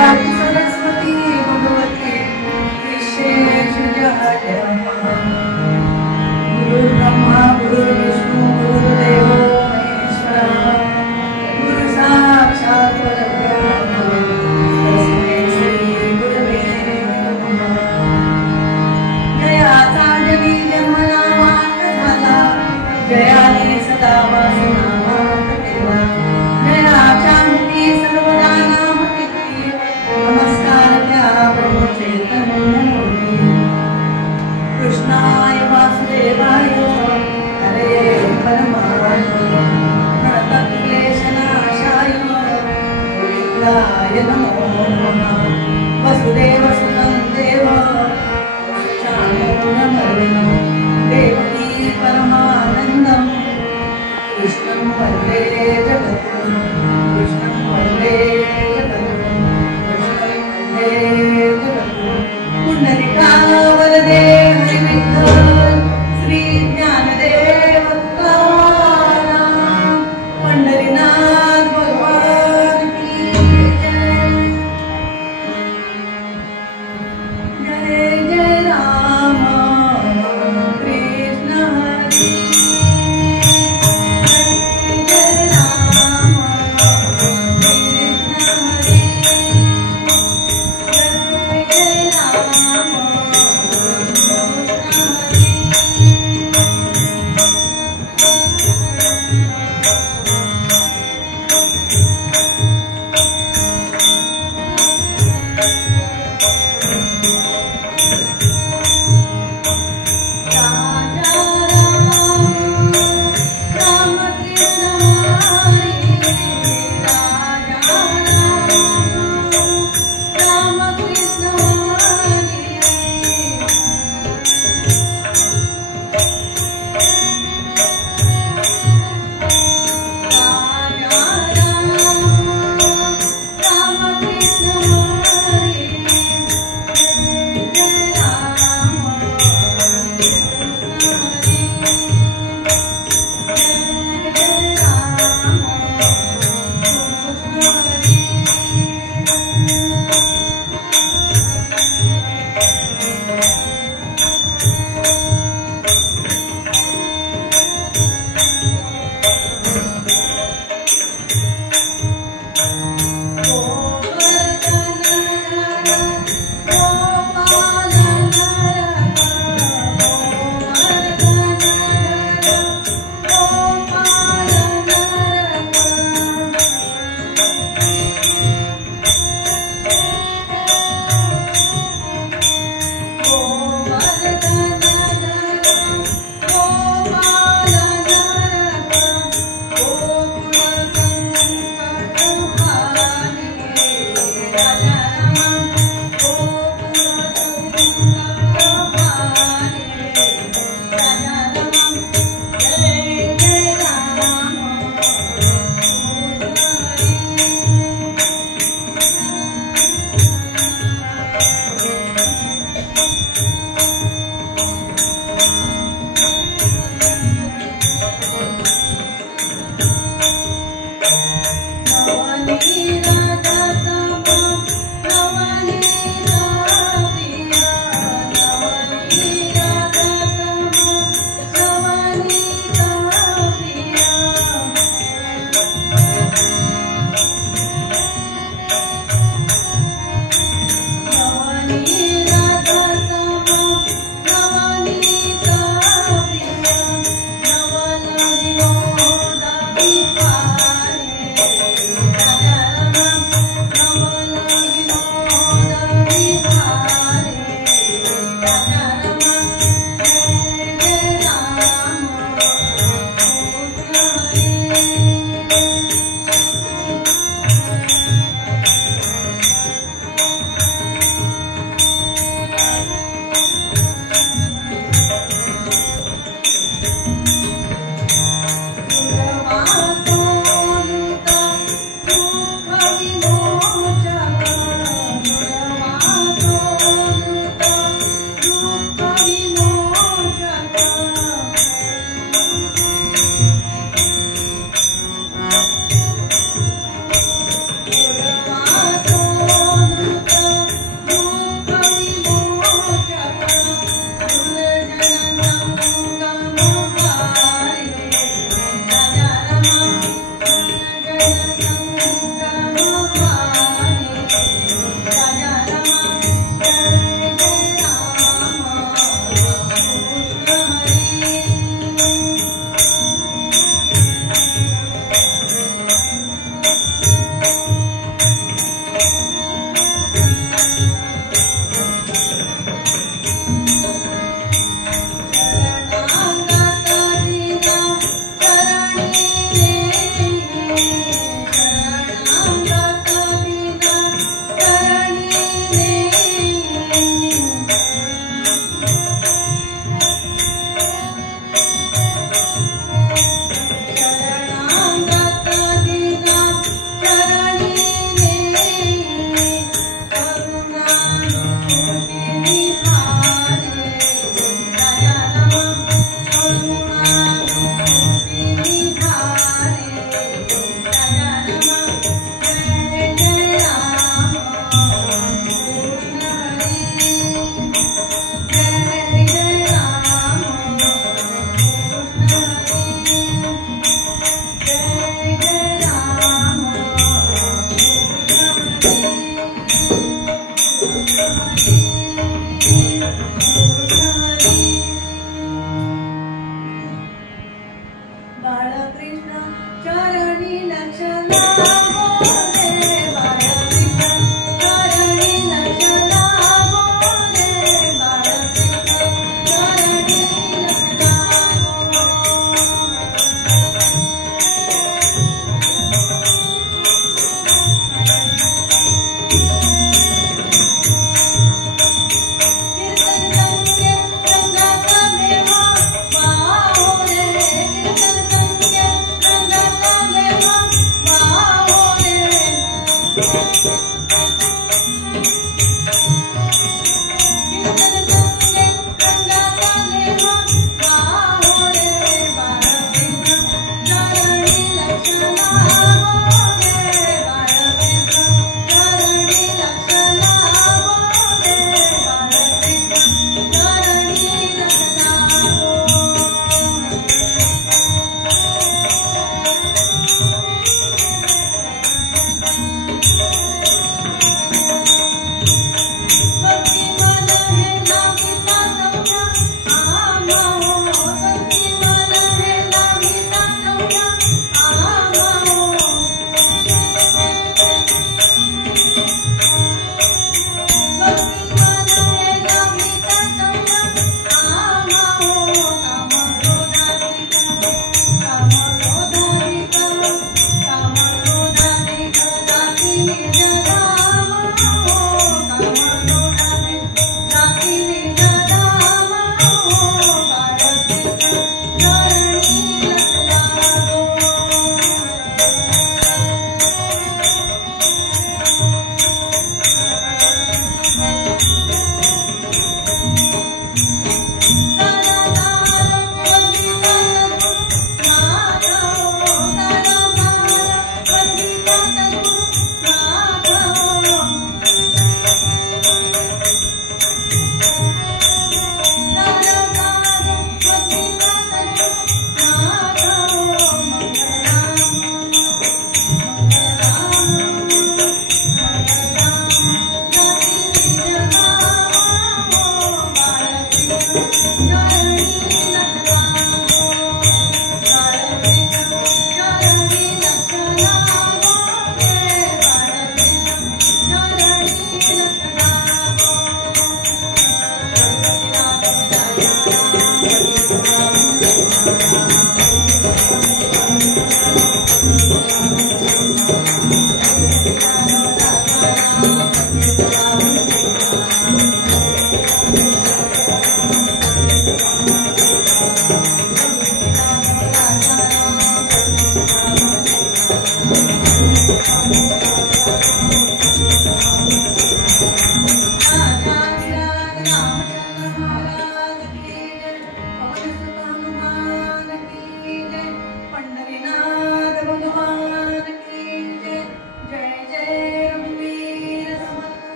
सरस्वती भगवती विशेष गुरु ब्रह्मा गुरु विष्णु गुरुदेवो महेश्वरः गुरु साक्षात् परब्रह्म तस्मै श्री गुरवे नमः। जयाचा जनी जन्मनामात झाला जयाने सदा वासनामात केला जयाच्या मुखी सर्वदा नाम कीर्ती नमस्कार त्या ब्रह्मचैतन्यमूर्ती कृष्णाय वासुदेवाय हरे परमात्मने प्रणतक्लेशनाशाय गोविन्दाय नमो नमः। वसुदेवसुतं देवं चाणूरमर्दनं देवकी परमानन्दं कृष्णं वन्दे जगद्गुरुं कृष्णं वन्दे जगद्गुरुं कृष्णं वन्दे जगद्गुरुं। पुंडलिका वरदे हरि विठ्ठल श्री ज्ञानदेव तुकाराम पंढरीनाथ भगवान की जय। जय जय राम कृष्ण हरी जय जय राम कृष्ण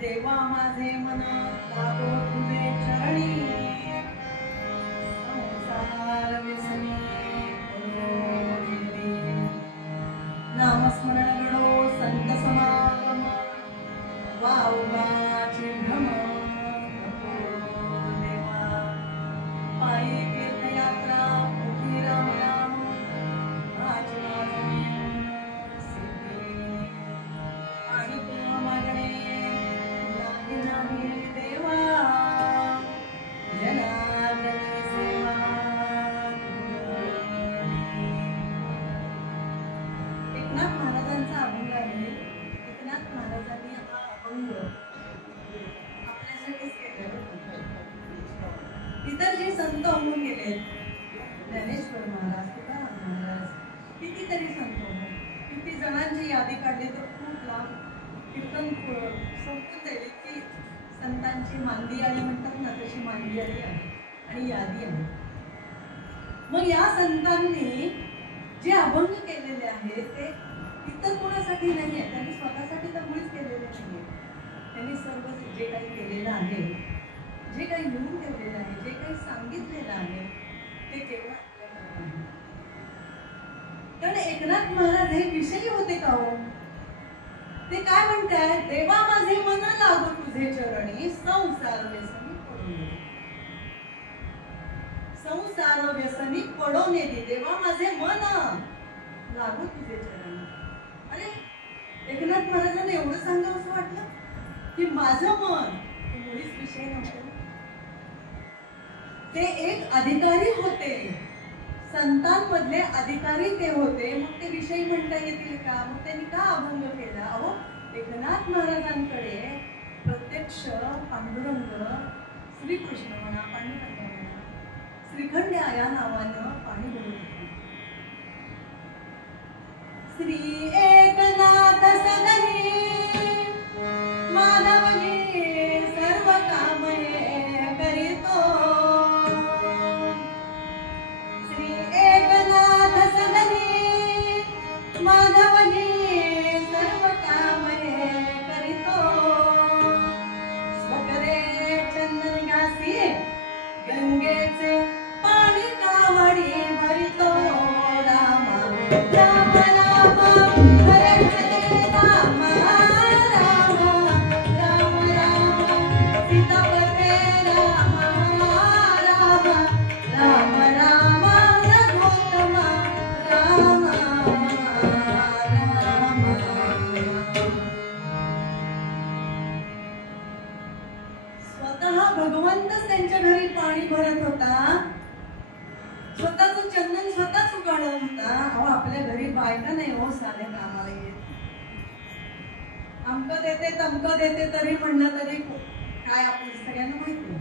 देवा माझे मन लागो तुझे चरणी संसार व्यसनी नामस्मरण घडो संत समागम वावगाचे भ्रम देवा पायी तीर्थयात्रा मोठी राम राम माझी वाजणी सिद्धी आणि तुला मागणे नाही नाही देवा जनार्दनी सेवा एकनाथ महाराजांचा अभंग आहे. एकनाथ महाराजांनी हा अभंग आपल्यासाठीच केलेला. इतर जे संत होऊन गेले ज्ञानेश्वर महाराज, तुकाराम महाराज, कितीतरी संत होऊन किती जणांची यादी काढली तर खूप लांब कीर्तन संपून जाईल इतकी संतांची मांदी आली म्हणतात ना, तशी मांदी आली आहे आणि यादी आहे. मग या संतांनी जे अभंग केलेले आहेत ते इतर कोणासाठी नाही आहे, त्यांनी स्वतःसाठी तर मुळीच केलेले नाही. त्यांनी सर्व जे काही केलेलं आहे, जे काही लिहून ठेवलेलं आहे, जे काही सांगितलेलं आहे ते केवळ आपल्याला आहे. कारण एकनाथ महाराज हे विषयी होते का हो? ते काय म्हणताय? देवा माझे मन लागो तुझे चरणी संसार व्यसनी पडून संसार व्यसनी पडून येते. देवा माझे मन लागो तुझे चरणी. अरे एकनाथ महाराजांना एवढं सांगावं असं वाटलं की माझं मन मुळीच विषय नव्हतं. ते एक अधिकारी होते, संतांमधले अधिकारी ते होते. मग ते विषयी म्हणता येतील का? मग त्यांनी का अभंग केला? अहो एकनाथ महाराजांकडे प्रत्यक्ष पांडुरंग श्रीकृष्ण म्हणा, पांडुरंग म्हणा, श्रीखंड या नावानं पाणी भरून येते. श्री एकनाथ सदनी माधवजी सर्व काम हे करीतो. श्री एकनाथ सदनी माधवजी सर्व काम हे करीतो. स्वकरे चंदन घासी गंगेचे पाणी कावडी भरितो. रामा राम राम हरे हरे राम राम राम राम सीतापते राम राम राम राम रघुत्तम राम राम. स्वतः भगवंतच त्यांच्या घरी पाणी भरत होता, स्वतःच चंदन स्वतःच उगाळत होता. अहो आपल्या घरी बायका नाही हो साध्या कामाला येत. अमकं देते तमकं देते तरी म्हणलं तरी काय आपल्या सगळ्यांना माहिती.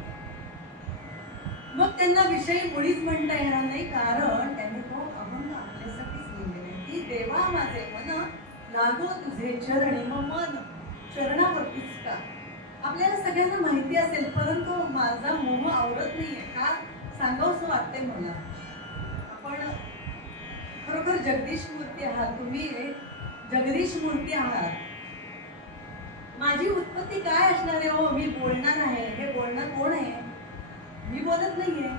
मग त्यांना विषयी मुळीच म्हणता येणार नाही, कारण त्यांनी तो अभंग आपल्यासाठीच लिहिलेला आहे की देवा माझे मन लागो तुझे चरणी. मग मन चरणावरतीच का? आपल्याला सगळ्यांना माहिती असेल, परंतु माझा मोह आवरत नाहीये का सांगावंसं वाटते मला. आपण खरोखर जगदीश मूर्ती आहात, तुम्ही जगदीश मूर्ती आहात. माझी उत्पत्ती काय असणार आहे हो? मी बोलणार आहे. हे बोलणं कोण आहे? मी बोलत नाहीये.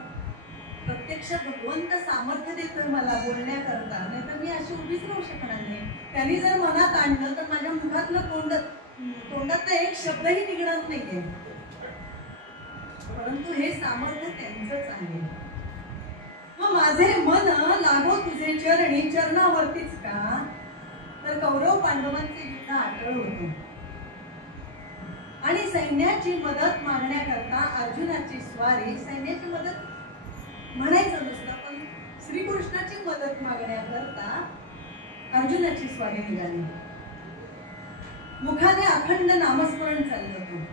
प्रत्यक्ष भगवंत सामर्थ्य देतोय मला बोलण्याकरता, नाही तर मी अशी उभीच राहू शकणार नाही. त्यांनी जर मनात आणलं तर माझ्या मुखातलं तोंडातला एक शब्दही निघणार नाहीये. परंतु हे सामर्थ्य त्यांचंच आहे. मग माझे मन लागो तुझे चरणी. चरणावरतीच का? तर कौरव पांडवांचे युद्ध आटळ होते आणि सैन्याची मदत मागण्याकरता अर्जुनाची स्वारी, सैन्याची मदत म्हणायचं नुसतं, पण श्रीकृष्णाची मदत मागण्याकरता अर्जुनाची स्वारी निघाली. मुखाने अखंड नामस्मरण चाललं होतं.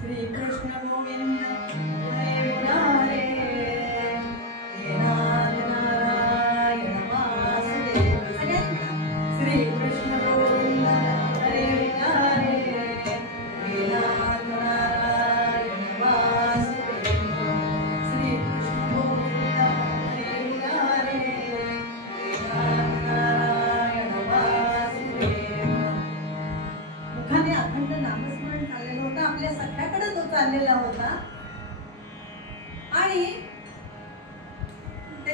श्रीकृष्ण गोविंद हरे मुरारे हे नाथ नारायण वासुदेव. सगळ्यांना श्रीकृष्ण गोविंद हरे मुरारे हे नाथ नारायण वासुदेव. श्रीकृष्ण गोविंद हरे मुरारे हे नाथ नारायण वासुदेव. मुखाने अखंड नामस्मरण चाललेलं होतं.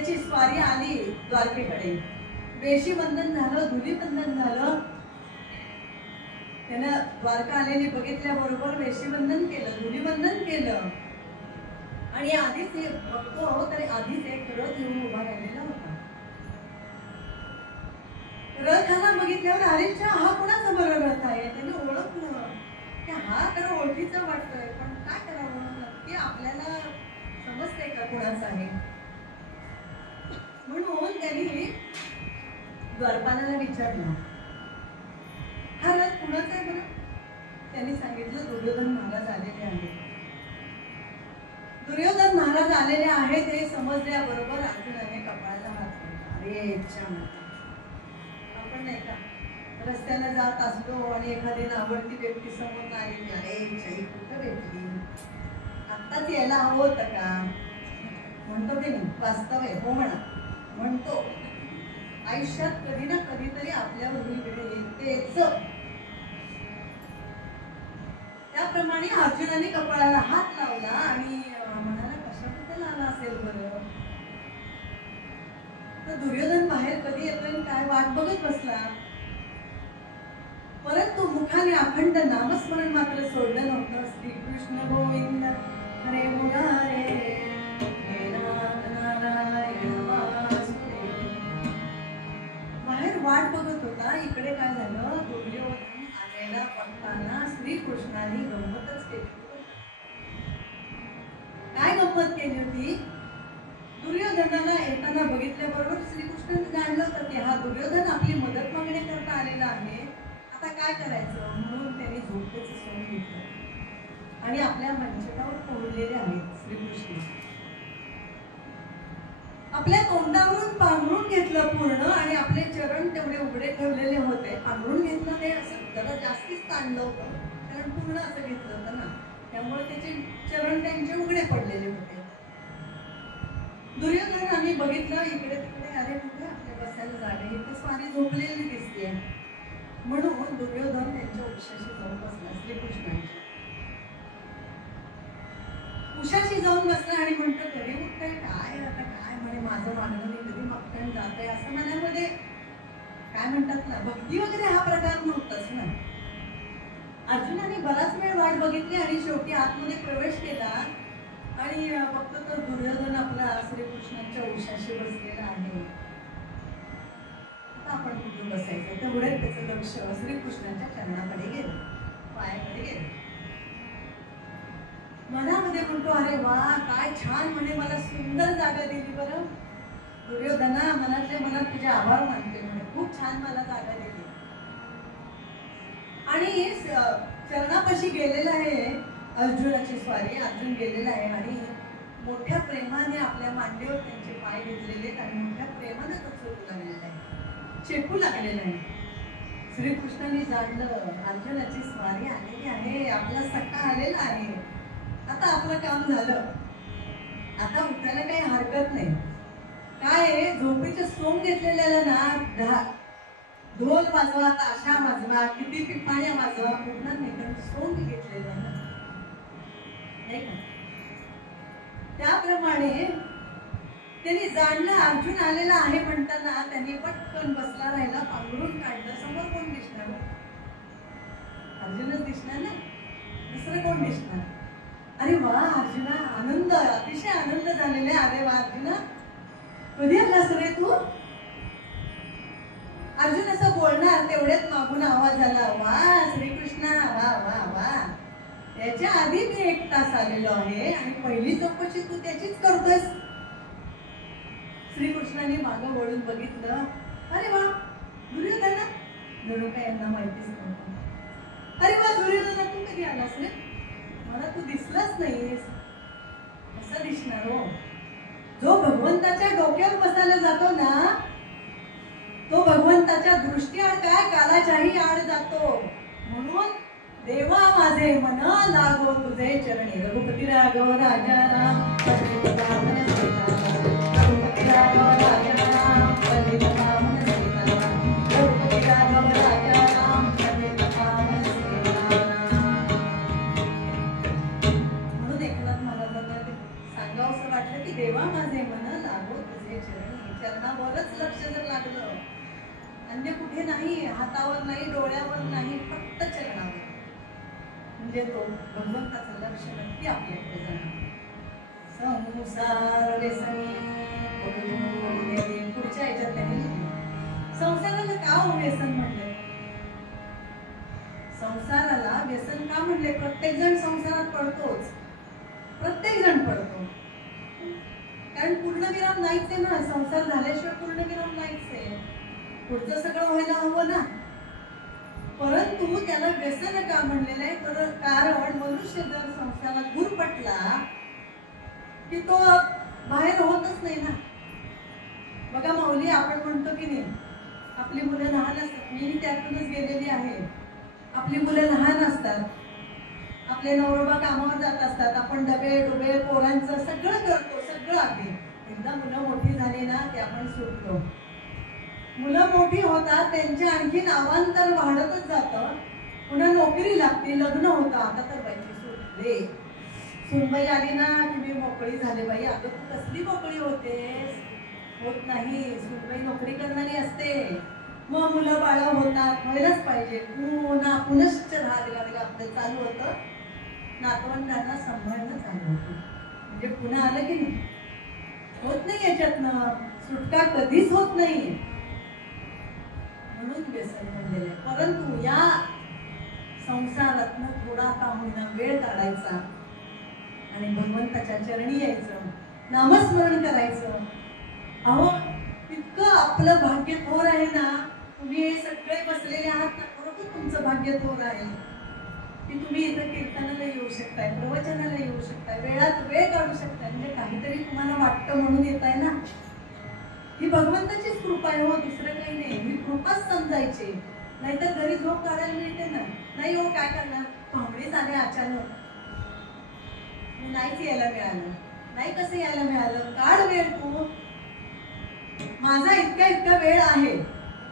त्याची स्वारी आली द्वारकेकडे. वेशीबंधन झालं, धुलीबंधन झालं. त्यानं द्वारका आलेली बघितल्याबरोबर वेशीबंधन केलं, धुलीबंधन केलं. आणि आधीच बघतो तरी आधीच एक रथ येऊन उभा राहिलेला होता. रथाला बघितल्यावर अरेच्या हा कोणाचा बरं रथ आहे त्याने ओळखलं की हा तर ओळखीचा वाटतोय, पण काय करावं नक्की आपल्याला समजतंय का कोणाचा आहे. म्हणून त्यांनी द्वारपालाला विचारलं हा रथ कुणाचा आहे बरं. त्यांनी सांगितलं दुर्योधन महाराज आलेले आहेत. दुर्योधन महाराज आलेले आहेत हे समजल्याबरोबर अर्जुनाने कपाळाला हात घातला. अरे छान. आपण नाही का रस्त्याला जात असतो आणि एखादी नावडती व्यक्ती समोर आली, अरे चाई कुठं भेटली, आत्ताच यायला हवं होतं का म्हणतो की नाही. वास्तव आहे, हो म्हणा म्हणतो. आयुष्यात कधी ना कधीतरी आपल्यावर ही वेळ येतेच. त्याप्रमाणे अर्जुनाने कपाळाला हात लावला आणि म्हणाला कशाबद्दल आला असेल बरं. तर दुर्योधन बाहेर कधी येतोय काय वाट बघत बसला. परंतु मुखाने अखंड नामस्मरण मात्र सोडलं नव्हतं. श्रीकृष्ण गोविंद हरे मुरारे हे नाथ नारायण वासुदेव. बाहेर वाट बघत होता. इकडे काय झालं, दुर्योधन आलेला बघताना श्रीकृष्णाने गंमतच केली. काय गंमत केली होती. दुर्योधनाला येताना बघितल्याबरोबर श्रीकृष्णाने जाणलं होतं की हा दुर्योधन आपली मदत मागण्याकरता आलेला आहे. आता काय करायचं म्हणून त्यांनी झोपेचं सोंग घेतलं आणि आपल्या मंचकावर पोहलेले आहेत. श्रीकृष्ण आपल्या तोंडावरून पांघरून घेतलं पूर्ण आणि आपले चरण तेवढे उघडे ठेवलेले होते. पांघरून घेतलं ते असं जरा जास्तीच ताणलं होतं कारण पूर्ण असं घेतलं होतं ना, त्यामुळे त्याचे चरण त्यांचे उघडे पडलेले होते. दुर्योधन आम्ही बघितलं इकडे तिकडे, अरे कुठे आपल्या बसायला जागा, इथे स्वारी झोपलेली दिसते. म्हणून दुर्योधन त्यांच्या उशाशी जाऊन बसला. श्रीकृष्णांच्या उशाशी जाऊन बसला आणि म्हणतो तरी उठतंय काय आता काय म्हणे माझं मागणं मी कधी मागताना जातंय असं मनामध्ये काय म्हणतात ना भक्ती वगैरे हा प्रकार नव्हताच ना. अर्जुनाने बराच वेळ वाट बघितली आणि शेवटी आतमध्ये प्रवेश केला आणि बघतो तर दुर्योधन आपला श्रीकृष्णांच्या उशाशी बसलेला आहे. आता आपण कुठून बसायचं तेवढ्यात त्याचं लक्ष श्रीकृष्णांच्या चरणाकडे गेलं, पायाकडे गेलं. मनामध्ये म्हणतो अरे वा काय छान म्हणे मला सुंदर जागा दिली बरं. दुर्योधना मनातल्या मनात तुझे आभार मानते म्हणे, खूप छान मला जागा दिली. आणि चरणापाशी गेलेला आहे अर्जुनाची स्वारी. अर्जुन गेलेला आहे आणि मोठ्या प्रेमाने आपल्या मांडीवर त्यांचे पाय घेतलेले आणि मोठ्या प्रेमाने तो चोरू लागलेला आहे, चेपू लागलेला आहे. श्रीकृष्णाने जाणलं अर्जुनाची स्वारी आलेली आहे, आपला सखा आलेला आहे. आता आपलं काम झालं, आता उठायला काही हरकत नाही. काय झोपेचे सोंग घेतलेल्याला ना ढोल वाजवा, ताशा वाजवा, किती पिपाण्या वाजवा उठणार नाही कारण सोंग घेतलेलं ना, नाही का. त्याप्रमाणे त्यांनी जाणलं अर्जुन आलेला आहे म्हणताना त्यांनी पटकन बसला राहिला, पांघरून काढलं. समोर कोण दिसणार, अर्जुनच दिसणार ना, दुसरं कोण दिसणार. अरे वा अर्जुना आनंद, अतिशय आनंद झालेला आहे. अरे वा अर्जुना कधी आलास रे तू. अर्जुन असं बोलणार तेवढ्यात मागून आवाज आला, वा श्रीकृष्णा वा वा वा, याच्या आधी मी 1 तास आलेलो आहे आणि पहिली चौकशी तू त्याचीच करतोस. श्रीकृष्णाने मागं वळून बघितलं, अरे वा दुर्योधना, जणू काय यांना माहितीच नव्हतं. अरे वा दुर्योधना तू कधी आलास रे, मला तू दिसलाच नाहीस. असं दिसणार हो, जो भगवंताच्या डोक्यावर बसायला जातो ना तो भगवंताच्या दृष्टीआड काय कालाच्याही आड जातो. म्हणून देवा माझे मन लागो तुझे चरणी. रघुपती राघव राजा राम पंडित रामन सीताराम, रघुपती राघव राजा राम पंडित रामन सीताराम, रघुपती राघव राजा राम पंडित रामन सीताराम. म्हणून एकनाथ महाराजांना सांगावं असं वाटलं की देवा माझे मन लागो तुझे चरणी. हातावर नाही, डोळ्यावर नाही, फक्त चरणावर. म्हणजे तो भगवंताचं लक्ष नक्की आपल्याकडे जाणार. संसार व्यसनी पुढच्या याच्यात त्यांनी संसाराला का हो व्यसन म्हणलंय? संसाराला व्यसन का म्हणले? प्रत्येक जण संसारात पडतोच, प्रत्येक जण पडतो. कारण पूर्णविराम नाहीच आहे ना, संसार झाल्याशिवाय पूर्णविराम नाहीच आहे. पुढचं सगळं व्हायला हवं ना. परंतु त्याला व्यसन का म्हणलेलं आहे? कारण मनुष्य जर संसारात गुरफटला की तो बाहेर होतच नाही ना. बघा माऊली, आपण म्हणतो की नाही, आपली मुलं लहान असतात, मी त्यातूनच गेलेली आहे. आपली मुलं लहान असतात, आपले नवरोबा कामावर जात असतात, आपण डबे डुबे पोरांचं सगळं करतो, सगळं अगदी. एकदा मुलं मोठी झाली ना की आपण सुटतो. मुलं मोठी होतात, त्यांच्या आणखी नावांतर वाढतच जातं. पुन्हा नोकरी लागते, लग्न होतं. आता तर बाईची सुटले, सुनबाई आली ना तुम्ही मोकळी झाले. बाई अगं तू कसली मोकळी होतेस? होत नाही, सुनबाई नोकरी करणारी असते. मग मुलं बाळ होतात, व्हायलाच पाहिजे. पुन्हा पुनश्च राहावे लागलं आपलं चालू होतं. नातवंडांना सांभाळणं चालू होतं. म्हणजे पुन्हा आलं की नाही, होत नाही याच्यातनं सुटका, कधीच होत नाही. म्हणून व्यसन म्हणलेलं आहे. परंतु या संसारातनं थोडा का होईना वेळ काढायचा आणि भगवंताच्या चरणी यायचं, नामस्मरण करायचं. अहो इतकं आपलं भाग्य थोर आहे ना. तुम्ही हे सगळे बसलेले आहात ना, बरोबर तुमचं भाग्य थोर आहे की तुम्ही इथं कीर्तनाला येऊ शकताय, प्रवचनाला येऊ शकताय, वेळात वेळ काढू शकताय. म्हणजे काहीतरी तुम्हाला वाटतं म्हणून येत आहे ना. ही भगवंताचीच कृपा आहे हो, दुसरं काही नाही. ही कृपाच समजायची. नाहीतर घरी झोप काढायला मिळते ना. नाही हो, काय करणार, पाहुणेच आले अचानक, नाहीच यायला मिळालं. नाही कसं यायला मिळालं? काढ वेळ तू. माझा इतका इतका वेळ आहे,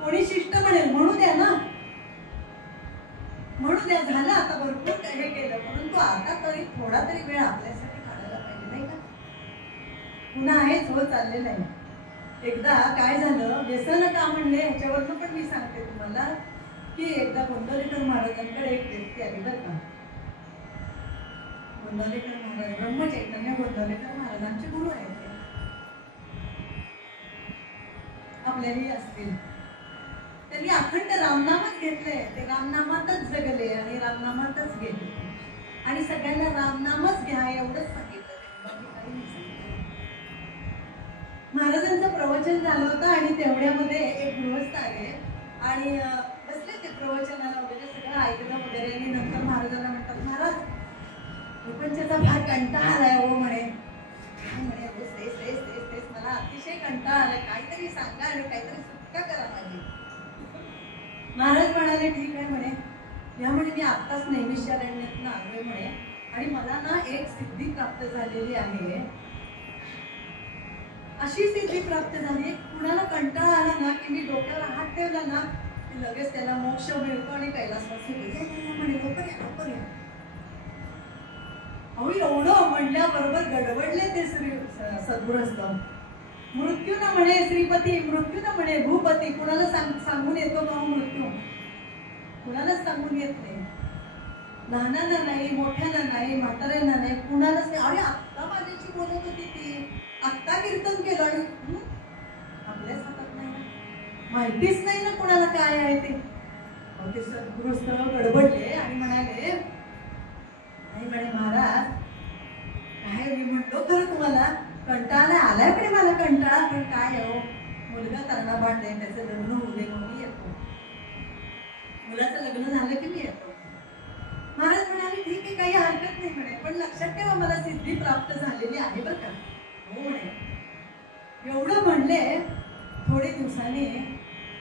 कोणी शिष्ट म्हणेल म्हणू द्या ना, म्हणू द्या. झालं आता भरपूर हे केलं, परंतु आता तरी थोडा तरी वेळ आपल्यासाठी काढायला पाहिजे, नाही का? पुन्हा हेच होत चाललेलं आहे. एकदा काय झालं, व्यसन का म्हणले ह्याच्यावरनं पण मी सांगते तुम्हाला की एकदा गोंदवलेकर महाराजांकडे एक व्यक्ती आली बरं का. गोंदवलेकर महाराज ब्रह्मचैतन्य गोंदवलेकर महाराजांचे गुरु आहेत. आपल्याही असतील. त्यांनी अखंड रामनामच घेतले, ते रामनामातच जगले आणि रामनामातच गेले आणि सगळ्यांना रामनामच घ्या एवढंच सांगितलं. महाराजांचं प्रवचन झालं होतं आणि तेवढ्यामध्ये एक गृहस्थ आले आणि बसले ते प्रवचनाला वगैरे सगळं ऐकलं वगैरे. आणि नंतर महाराजांना म्हणतात, महाराज प्रपंचाचा फार कंटाळा आलाय हो म्हणे. म्हणे तेच तेच तेच तेच मला अतिशय कंटाळा आलाय, काहीतरी सांगा आणि काहीतरी सुटका करा माझी. महाराज म्हणाले ठीक आहे म्हणे, या म्हणे मी आत्ताच नैमिषारण्यातून आलोय म्हणे आणि मला ना एक सिद्धी प्राप्त झालेली आहे. अशी सिद्धी प्राप्त झाली, कुणाला कंटाळा आला ना की मी डोक्यावर हात ठेवला ना की लगेच त्याला मोक्ष मिळतो आणि कैलासवासी म्हणे लवकर या लवकर या. अहो एवढं म्हणल्याबरोबर गडबडले ते सद्गृहस्थ. मृत्यू न म्हणे श्रीपती, मृत्यू न म्हणे भूपती. कुणाला सांगून येतो का मृत्यू? कुणालाच सांगून येत नाही. लहानांना नाही, मोठ्याला नाही, म्हाताऱ्यांना नाही, कुणालाच नाही. अरे आत्ता माझ्याशी बोलत होती ती, आत्ता कीर्तन केलं आणि आपल्याच हातात नाही, माहितीच नाही ना कुणाला काय आहे ते. ते सद्गृहस्थ गडबडले आणि म्हणाले, नाही म्हणे महाराज, काय मी म्हणतो खरं तुम्हाला कंटाळा आलाय म्हणे, मला कंटाळा, पण काय हो मुलगा तरणा भांडे, त्याचं लग्न होऊ दे मग मी येतो. मुलाचं लग्न झालं की मी येतो. महाराज म्हणाले ठीक आहे, काही हरकत नाही म्हणे, पण लक्षात ठेवा मला सिद्धी प्राप्त झालेली आहे बरं का. हो म्हणे. एवढं म्हणले, थोडे दिवसांनी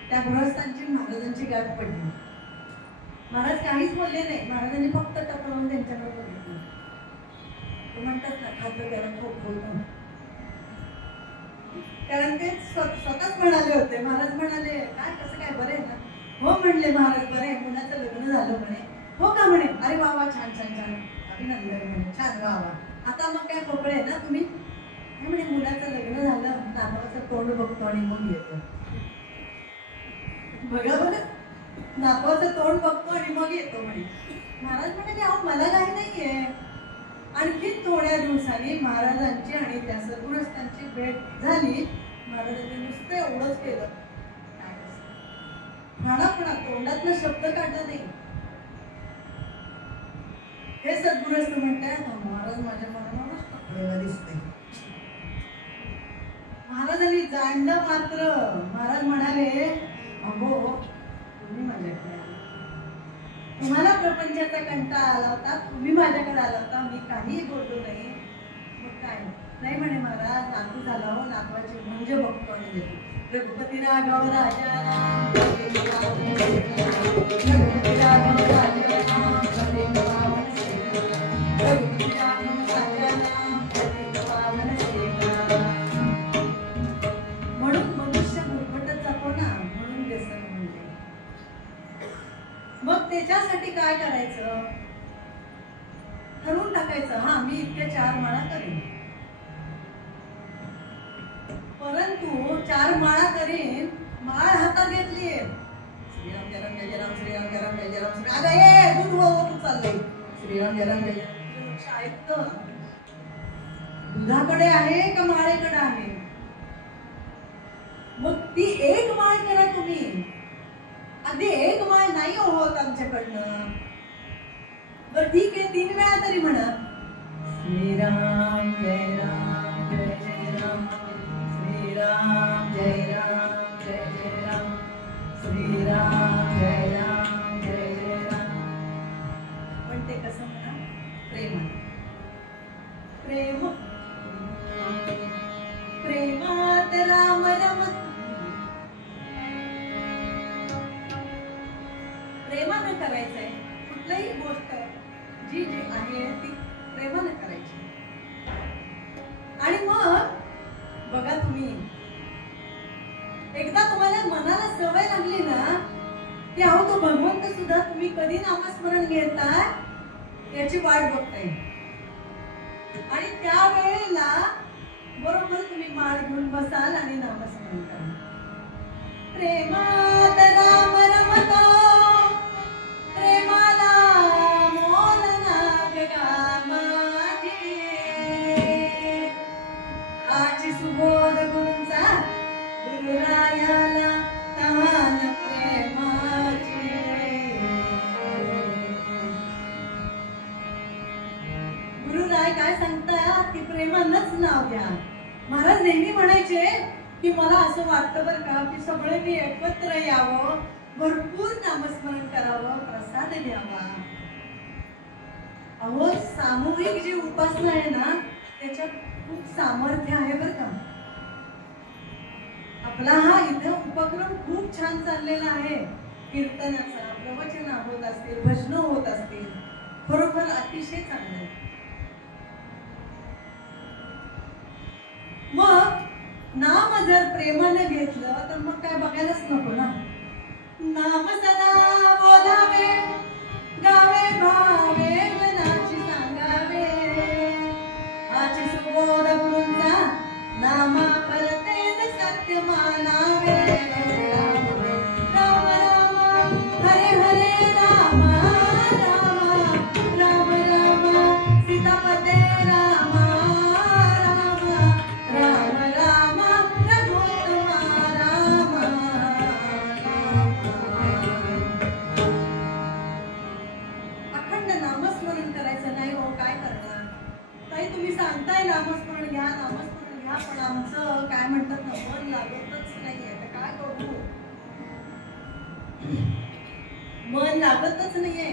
त्या गृहस्थांची महाराजांची गाठ पडली. महाराज काहीच बोलले नाही. महाराजांनी फक्त टपळून त्यांच्याकडे बघितलं. ते म्हणतात ना खातं त्याला खूप बोलतो, कारण ते स्वतःच म्हणाले होते. महाराज म्हणाले काय कसं काय बरं आहे ना? हो म्हणले महाराज, बरं आहे, मुलाचं लग्न झालं म्हणे. हो का म्हणे, अरे वा वा, छान छान छान, अभिनंदन म्हणे, छान वा वा. आता मग काय मोकळे ना तुम्ही? म्हणे मुलाचं लग्न झालं, नावाचं तोंड बघतो आणि मग येतो. बघा बघा नातवाचं तोंड बघतो आणि मग येतो म्हणे. महाराज म्हणे अहो मला काही नाहीये. आणखी थोड्या दिवसांनी महाराजांची आणि त्या सद्गुरस्थांची भेट झाली. महाराजांनी नुसतं एवढंच केलं, म्हणा तोंडातनं शब्द काढला नाही. हे सद्गुरस्थ म्हणतात महाराज माझ्या मनावरच पकडलेला दिसते. महाराजांनी जाणलं मात्र. महाराज म्हणाले अहो तुम्ही माझ्याकडे आला, तुम्हाला प्रपंचाचा कंटाळा आला होता, तुम्ही माझ्याकडे आला होता, मी काहीही बोललो नाही. मग काय नाही म्हणे महाराज, नातू झाला हो, नातवाची म्हणजे बघतो आणि देतो. रघुपती राघव राजा राम, रघुपती राघव राजा राम, रघुपती राघव राजा राम, पावन सेवा. म्हणून मनुष्य गुरफटत जातो ना, म्हणून व्यसन म्हणते. मग त्याच्यासाठी काय करायचं, ठरवून टाकायचं हा मी इतक्या 4 माळा करेन, परंतु 4 माळा करेन. माळ हातात घेतलीये, श्रीराम जय राम जय राम, श्रीराम जय राम जय राम, अगं ये दूध हो तू चाललंय, श्रीराम जय राम जय राम. लक्ष ऐकतं, दुधाकडे आहे का माळेकडे आहे. मग ती 1 माळ करा तुम्ही. अगदी 1 माळ नाही होत आमच्याकडनं, बरं ठीक आहे 3 वेळा तरी म्हणा. श्रीराम जय राम जय जय राम, श्रीराम जय राम जय जय राम, श्रीराम जय राम जय जय राम. पण ते कसं म्हणा, प्रेमाने. प्रेम प्रेमात राम रमत. प्रेमानं करायचंय कुठलीही गोष्ट जी जी आहे ती प्रेमानं करायची. आणि मग बघा तुम्ही एकदा तुम्हाला मनाला सवय लागली ना की अहो तो भगवंत सुद्धा तुम्ही कधी नामस्मरण घेताय याची वाट बघताय. आणि त्यावेळेला बरोबर तुम्ही माळ घेऊन बसाल आणि नामस्मरण कराल. प्रेमात राम रमता, प्रेमाला मोल नागगा माझे. आची सुबोध गुरूंचा गुरुरायाला तहान प्रेमाची. गुरुराय काय सांगतात की प्रेमानंच नाव घ्या. महाराज नेहमी म्हणायचे की मला असं वाटतं बरं का की सगळ्यांनी एकत्र यावं, भरपूर नामस्मरण करावं, प्रसाद घ्यावा. अहो सामूहिक जी उपासना आहे ना त्याच्यात खूप सामर्थ्य आहे बरं का. आपला हा इथे उपक्रम खूप छान चाललेला आहे. कीर्तनाचा, प्रवचन होत असतील, भजन होत असतील, खरोखर अतिशय चांगलं आहे. मग नाम जर प्रेमाने घेतलं तर मग काय बघायलाच नको ना. नाम सदा बोलावे, गावे भावे मनाची सांगावे. आची सुबोध गुरूंचा नामा परतेन सत्य मानावे. राम राम हरे हरे राम राम राम राम सीतापते राम राम राम राम रघुत्तमा राम राम. अखंड नामस्मरण करायचं नाही हो, काय करणार. ताई तुम्ही सांगताय नामस्मरण घ्या, नामस्मरण घ्या, पण आमचं काय म्हणतात ना मन लागतच नाहीये. तर काय करू, मन लागतच नाहीये.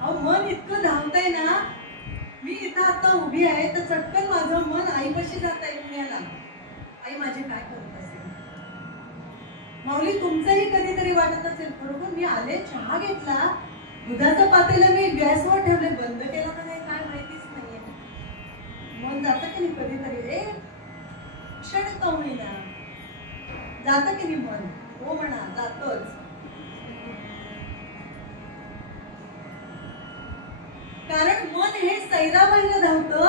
अहो मन इतकं धावतंय ना. मी इथं आता उभी आहे तर चटकन माझं मन आईपाशी जात आहे पुण्याला. आई माझी काय करत असेल. माऊली तुमचंही कधीतरी वाटत असेल बरोबर मी आले, चहा घेतला, दुधाचं पातेलं मी गॅसवर ठेवले, बंद केला का नाही काय माहितीच नाहीये. मन जातं की नाही कधीतरी, क्षण का होईना जातं की नाही मन. हो म्हणा जातच. कारण मन हे सैराबाईला धावतं.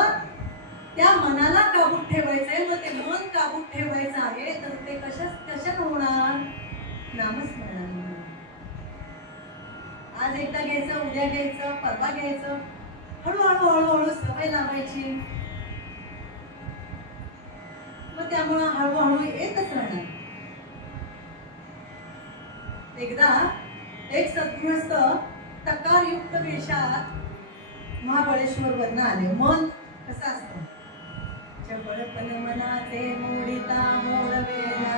त्या मनाला काबूत ठेवायचंय. मग ते मन काबूत ठेवायचं आहे तर ते कशात होणार, नामस्मरणाने. आज एकदा घ्यायचं, उद्या घ्यायचं, परवा घ्यायचं, हळूहळू हळूहळू सवय लावायची. मग त्यामुळं हळूहळू येतच राहणार. एकदा एक सद्गृहस्थ तकारयुक्त वेशात महाबळेश्वर वरनं आले. मन कसं असतं, चपळपण मनाचे मोडिता मोडवेना,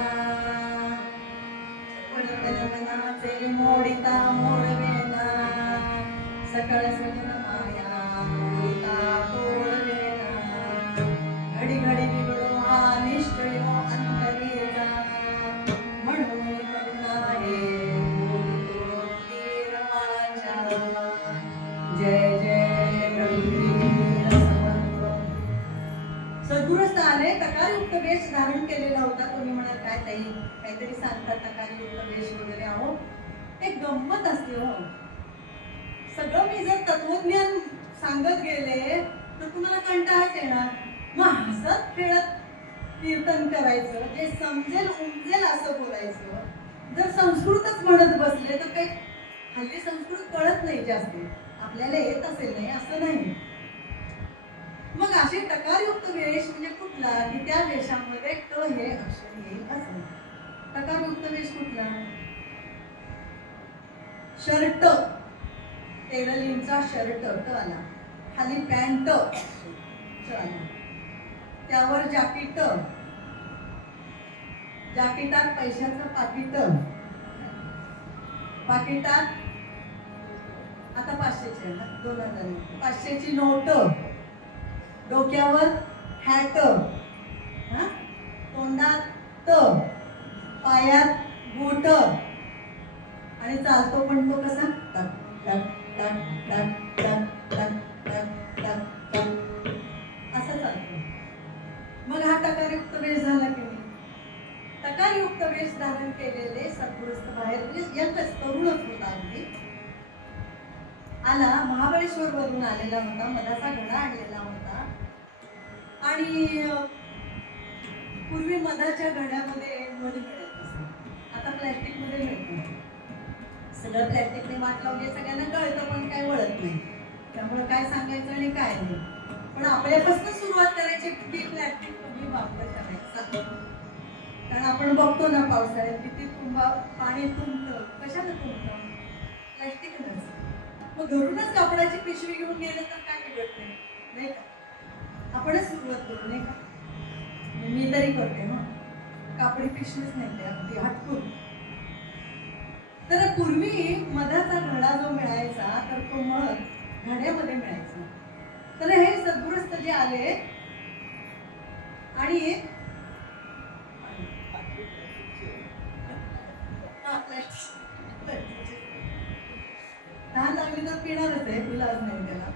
चपळपण मनाचे मोडिता मोडवेना, सकळ सजन माया मोडिता मोडवेना, घडी घडी बिघडो हा निश्चयो अंतरेचा, म्हणून करुणारे मोडितो कीरवाचा. जय जय सद्गृहस्थ आले. तकारयुक्त वेश धारण केलेला होता. तुम्ही म्हणाल काय ताई काहीतरी सांगतात तकारयुक्त वेश वगैरे. अहो एक गंमत असते हो. सगळं मी जर तत्वज्ञान सांगत गेले तर तुम्हाला कंटाळाच येणार. मग हसत खेळत कीर्तन करायचं, जे समजेल उमजेल असं बोलायचं. जर संस्कृतच म्हणत बसले तर काही हल्ली संस्कृत कळत नाही जास्त. आपल्याला येत असेल नाही असं नाही. मग असे टकारयुक्त वेश म्हणजे कुठला की त्या वेशामध्ये ट हे अक्षर येईल असं. टकारयुक्त वेश कुठला? शर्ट, टेरलिनचा शर्ट ट आला, खाली पॅन्ट ट आला, त्यावर जाकीट, जाकिटात पैशाचं पाकिट, पाकिटात आता 500ची 2000 500ची नोट, डोक्यावर हॅट, तोंडात त, पायात बूट आणि चालतो पण तो कसा टक टक टक टक टक टक टक टक टक असं चालतो. मग हा टकारयुक्त वेश झाला की नाही. टकारयुक्त वेश धारण केलेले सद्गृहस्थ बाहेर म्हणजे एकच तरुणच होता अगदी आला. महाबळेश्वर वरून आलेला होता. मधाचा घडा आणलेला होता. आणि पूर्वी मधाच्या घड्यामध्ये मध मिळत असे, आता प्लॅस्टिक मध्ये मिळतं. सगळं प्लॅस्टिकने वाट लावली, सगळ्यांना कळतं पण काय वळत नाही. त्यामुळे काय सांगायचं आणि काय नाही. पण आपल्यापासून सुरुवात करायची की प्लॅस्टिक कमी वापर करायचा. कारण आपण बघतो ना पावसाळ्यात किती पाणी तुंबतं. कशाला तुंबतं? प्लॅस्टिकनंच. मग घरूनच कापडाची पिशवी घेऊन गेलं तर काय बिघडत नाही का? आपणच सुरुवात करू नाही का? मी तरी करते ना. कापडी पिशवीच नाही अगदी हटकून. तर पूर्वी मधाचा घडा जो मिळायचा तर तो मध घड्यामध्ये मिळायचा. तर हे सद्गृहस्थ जे आले आणि तहान लागली तर पिणारच आहे, इलाज नाही त्याला.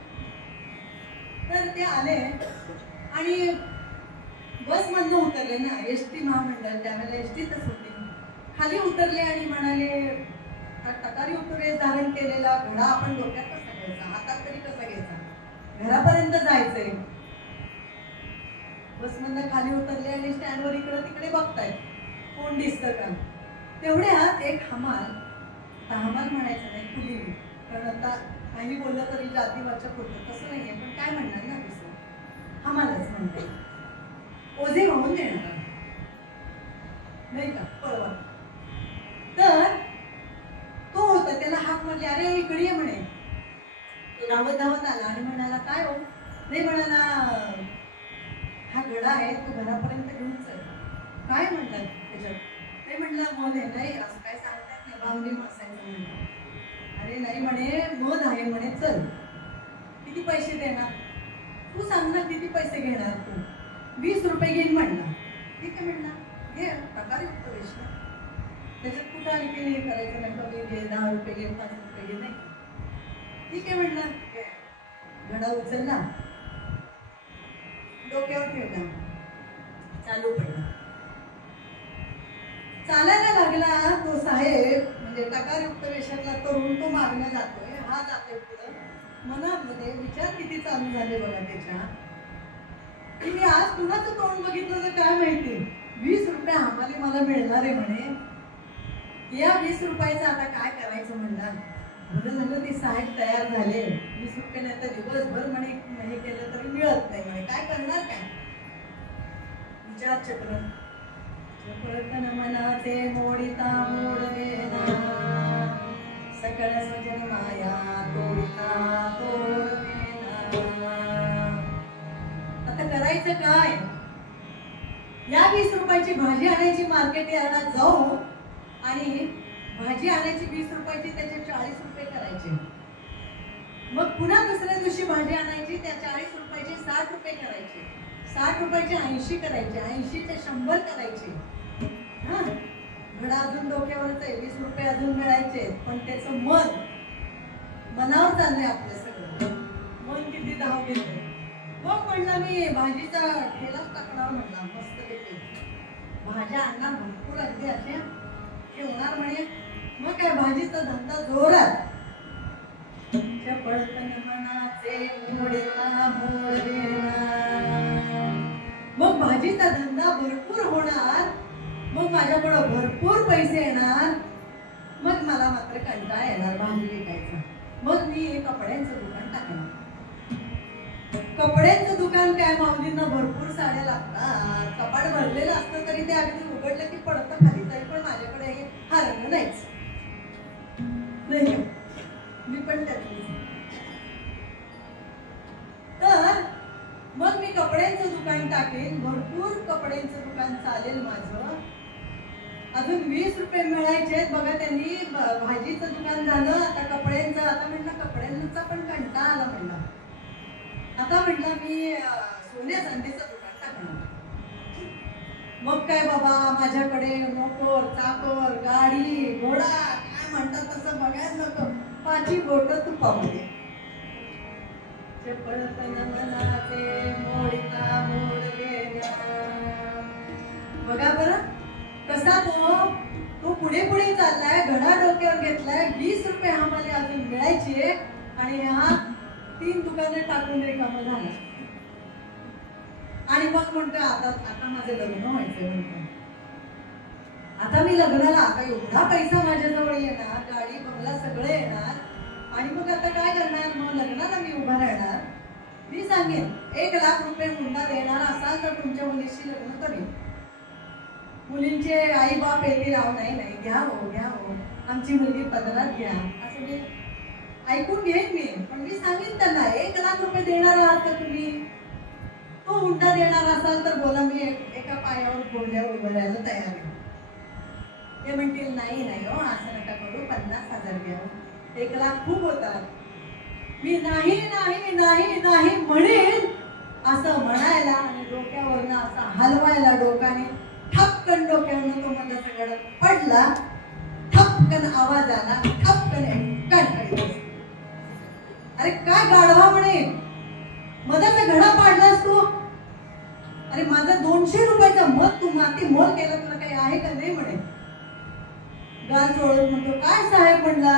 तर ते आले आणि बस मधनं उतरले ना. एसटी महामंडळ त्यावेळेला एसटीतच होते. खाली उतरले आणि म्हणाले टकारयुक्त वेश धारण केलेला घडा आपण डोक्यात कसा घ्यायचा, हातात तरी कसा घ्यायचा, घरापर्यंत जायचंय. बस मधनं खाली उतरले आणि स्टँडवर इकडे तिकडे बघतायत कोण दिसतं का. तेवढ्यात एक हमाल म्हणायचं नाही खुली, कारण आता काही बोललं तरी जातीवाचक होतं तसं नाहीये. पण काय म्हणणार ना दुसरं, हमालच म्हणते. ओझे वाहून देणार नाही का पळवा. तर तो होता, त्याला हाक मारली, अरे इकडे ये म्हणे. तो धावत धावत आला आणि म्हणाला काय हो. नाही म्हणाला हा घडा आहे तो घरापर्यंत घेऊन चल. काय म्हणतात त्याच्यात? नाही म्हणलं मध आहे. नाही असं काय सांगतात नाही, बांगडी मसायचं म्हणतात. अरे नाही म्हणे मध आहे म्हणे, चल. किती पैसे देणार तू सांग ना, किती पैसे घेणार तू? 20 रुपये घेईन म्हणला. ठीक आहे म्हणला, घे. टकारयुक्त वेश ना, त्याच्यात कुठं आणखी हे करायचं नाही, कमी घे, 10 रुपये घे, 5 रुपये घे, नाही. ठीक आहे म्हणला. घडा उचलला, डोक्यावर ठेवला, चालू पडला. चालायला लागला तो साहेब, म्हणजे टकारयुक्त वेशातला तरुण. तो मागणं जातोय, हा जातोय पुढं. मनामध्ये विचार किती चालू झाले बघा त्याच्या, की मी आज कुणाचं तोंड बघितलं तर काय माहिती. 20 रुपये हमाली मला मिळणार आहे म्हणे. या 20 रुपयाचं आता काय करायचं म्हणणार. बरं झालं ते साहेब तयार झाले. 20 रुपये नाही तर दिवसभर म्हणे हे केलं तरी मिळत नाही म्हणे. काय करणार काय? विचार चक्र. चपळतन मनाचे मोडिता मोडवेना, सकळ सजन माया तोडिता तोडवेना. आता करायचं काय? या 20 रुपयाची भाजी आणायची मार्केट यार्डात जाऊन आणि भाजी आणायची 20 रुपयाची त्याचे 40 रुपये करायचे. मग पुन्हा दुसऱ्या दिवशी भाजी आणायची त्या 40 रुपयाचे 60 रुपये करायचे. 60 रुपयाचे 80 करायचे. 80चे 100 करायचे. हा, घडा अजून डोक्यावरच आहे. 20 रुपये अजून मिळायचे. पण त्याचं मनावर चाललंय आपलं सगळं. मन किती धाव घेतंय. मग म्हणलं मी भाजीचा ठेलाच टाकणार म्हणला. मस्त पैकी भाज्या आणणार भरपूर अगदी असे ठेवणार म्हणे. मग काय भाजीचा धंदा जोरात. चपळतन मनाचे मोडिता मोडवेना. मग भाजीचा धंदा भरपूर होणार. मग माझ्याकडे भरपूर पैसे येणार. मग मला मात्र कंटाळा येणार भाजी विकायचा. मग मी कपड्यांचं दुकान टाकणार. कपड्यांचं दुकान काय, माऊलींना भरपूर साड्या लागतात. कपाट भरलेलं असतं तरी ते अगदी उघडलं की पडतं खाली. तरी पण माझ्याकडे हे हा रंग नाहीच नाही. मी पण त्यातली. तर मग मी कपड्यांचं दुकान टाकेन. भरपूर कपड्यांचं दुकान चालेल माझं. अजून 20 रुपये मिळायचे बघा. त्यांनी भाजीचं दुकान झालं. आता कपड्यांचं. आता म्हटलं कपड्यांचा पण कंटाळा आला म्हणलं. आता म्हटलं मी सोन्या चांदीचं दुकान टाकणार. मग काय बाबा माझ्याकडे नोकर चाकर गाडी घोडा काय म्हणतात तसं बघायला नको. 5 बोट तुपामध्ये. चपळतन मनाचे मोडिता मोडवेना. बघा बरं कसा तो पुढे पुढे चाललाय. घडा डोक्यावर घेतलाय. 20 रुपये आम्हाला अजून मिळायचे आणि हा 3 दुकाने टाकून रिकामा झाला. आणि मग म्हणतो आता माझं लग्न व्हायचं म्हणतो. आता मी लग्नाला आता एवढा पैसा माझ्याजवळ येणार. गाडी बंगला सगळं येणार. आणि मग आता काय करणार? मग लग्नाला मी उभा राहणार. मी सांगेन 1 लाख रुपये हुंडा देणार असाल तर तुमच्या मुलीशी लग्न करेन. मुलींचे आई बाप येतील. राव नाही नाही घ्या हो आमची मुलगी पदरात घ्या असं मी ऐकून घेईन मी. पण मी सांगेन त्यांना 1 लाख रुपये देणार आहात का तुम्ही? तो हुंडा देणार असाल तर बोला. मी एका पायावर बोलल्यावर उभं राहायला तयार आहे. ते म्हणतील नाही हो असं नका करू. 50,000 घ्या. 1 लाख खूप होतात. मी नाही नाही नाही नाही म्हणेन असं म्हणायला आणि डोक्यावरनं असं हलवायला डोक्याने ठपकन डोक्यावरनं तो माझा सगळं पडला. ठपकन आवाज आला. ठपकन अरे काय गाढवा म्हणे मधाचा घडा पाडलास तू. अरे माझा 200 रुपयाचा मध तू माती मोल केला. तुला काही आहे का नाही म्हणे. गाल चोळत म्हणतो काय साहेब म्हणला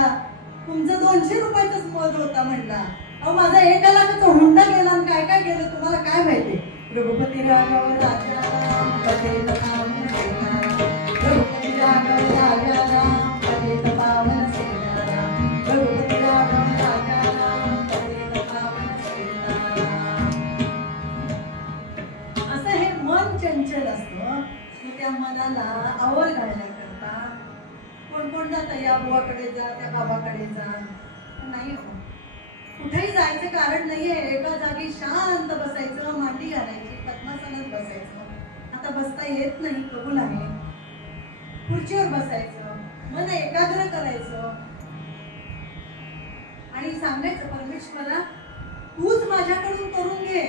तुमचं 200 रुपयाचाच मध होता म्हणला. अहो माझा 1 लाखाचा हुंडा गेला आणि काय काय गेलं तुम्हाला काय माहिती. रघुपती राघव राजा राम पतित पावन सेनाराम. रघुपती राघव राजा राम पतित पावन सेनाराम. रघुपती राघव राजा राम पतित पावन सेनाराम. असं हे मन चंचल असतं. त्या मनाला आवर घालण्याकरता कोण जातं. या बुवाकडे जा त्या बाबाकडे जा. नाही हो कुठेही जायचं कारण नाहीये. एका जागी शांत बसायचं. मांडी घालायची. पद्मासनात बसायचं. आता बसता येत नाही कबूल आहे. खुर्चीवर बसायचं. मन एकाग्र करायचं आणि सांगायचं परमेश्वरा तूच माझ्याकडून करून घे.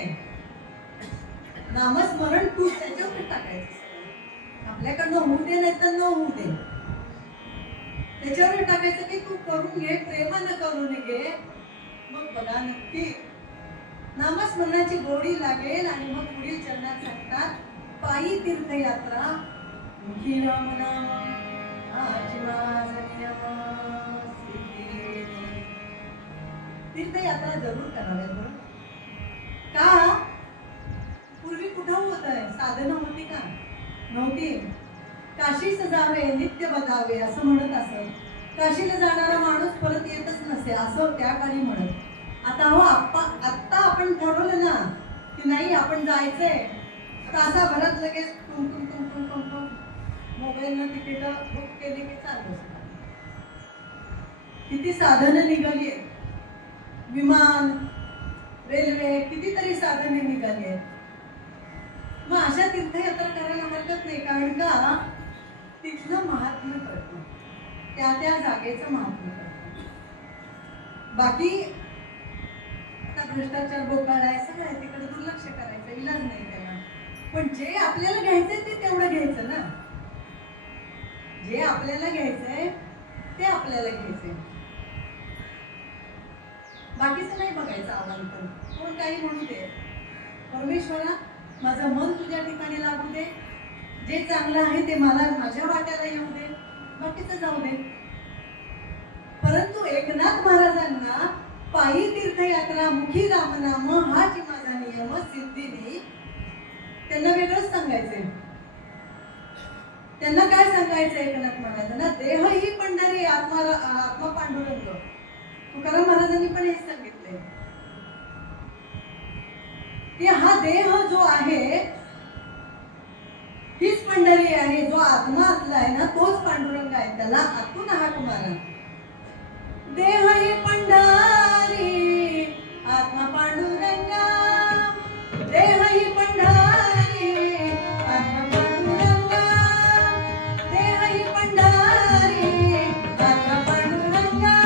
नामस्मरण तूच त्याच्यावर टाकायचं. आपल्याकडनं होऊ दे नाही तर न होऊ दे. त्याच्यावर टाकायचं की तू करून घे. प्रेमानं करून घे. मग बघा नक्की नामस्मरणाची गोडी लागेल. आणि मग पुढील चरणात सांगतात पायी तीर्थयात्रा. मुखी राम नाम तीर्थयात्रा जरूर कराव्यात. बरोबर का? पूर्वी कुठं होतं? साधनं होती का? नव्हती. काशीस जावे नित्य बघावे असं म्हणत असत. काशीला जाणारा माणूस परत येतच नसे असं त्या काळी म्हणत. आता हो आत्ता आपण ठरवलं ना की नाही आपण जायचंय, तासाभरात लगेच मोबाईलनं तिकीट बुक केली की चालू. किती साधनं निघाली आहेत, विमान, रेल्वे, कितीतरी साधने निघाली आहेत. मग अशा तीर्थयात्रा करायला हरकत नाही, कारण का तिथलं महात्म्य कळतं, त्या त्या जागेचं महात्म्य कळतं. बाकी आता भ्रष्टाचार बोकाळा आहे, सगळं आहे, तिकडे दुर्लक्ष करायचं, इलाज नाही त्याला. पण जे आपल्याला घ्यायचंय ते तेवढं घ्यायचं ना, जे आपल्याला घ्यायचंय ते आपल्याला घ्यायचंय, बाकीचं नाही बघायचं. आव्हान कोण काही म्हणू दे, परमेश्वरा माझं मन तुझ्या ठिकाणी लागू दे, जे चांगलं आहे ते मला माझ्या वाट्याला येऊ दे, बाकीचं जाऊ दे. परंतु एकनाथ महाराजांना पायी तीर्थयात्रा मुखी रामनाम हाच माझा नियम सिद्धीने त्यांना वेगळंच सांगायचंय. त्यांना काय सांगायचं एकनाथ महाराजांना? देह ही पंढरी आत्मा पांडुरंग. तुकाराम महाराजांनी पण हेच सांगितलंय की हा देह जो आहे हीच पंढरी आहे, जो आत्मा आतला आहे ना तोच पांडुरंग आहे, त्याला आतून हाक मारा. देह ही पंढरी आत्मा पांडुरंगा, देह ही पंढरी आत्मा पांडुरंगा, देह ही पंढरी आत्मा पांडुरंगा.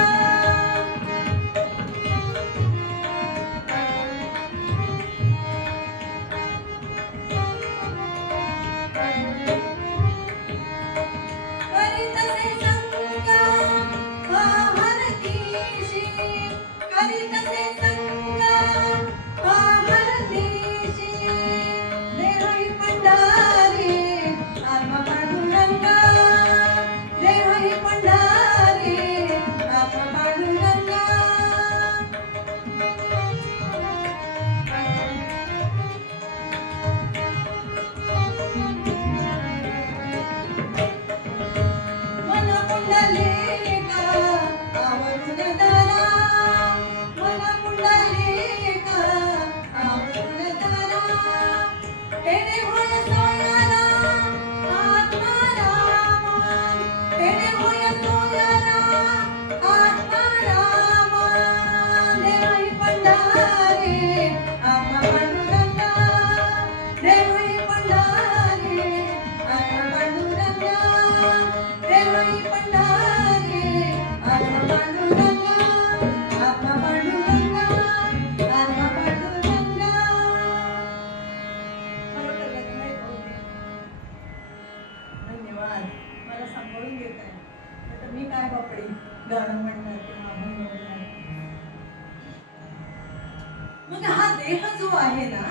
मग हा देह जो आहे ना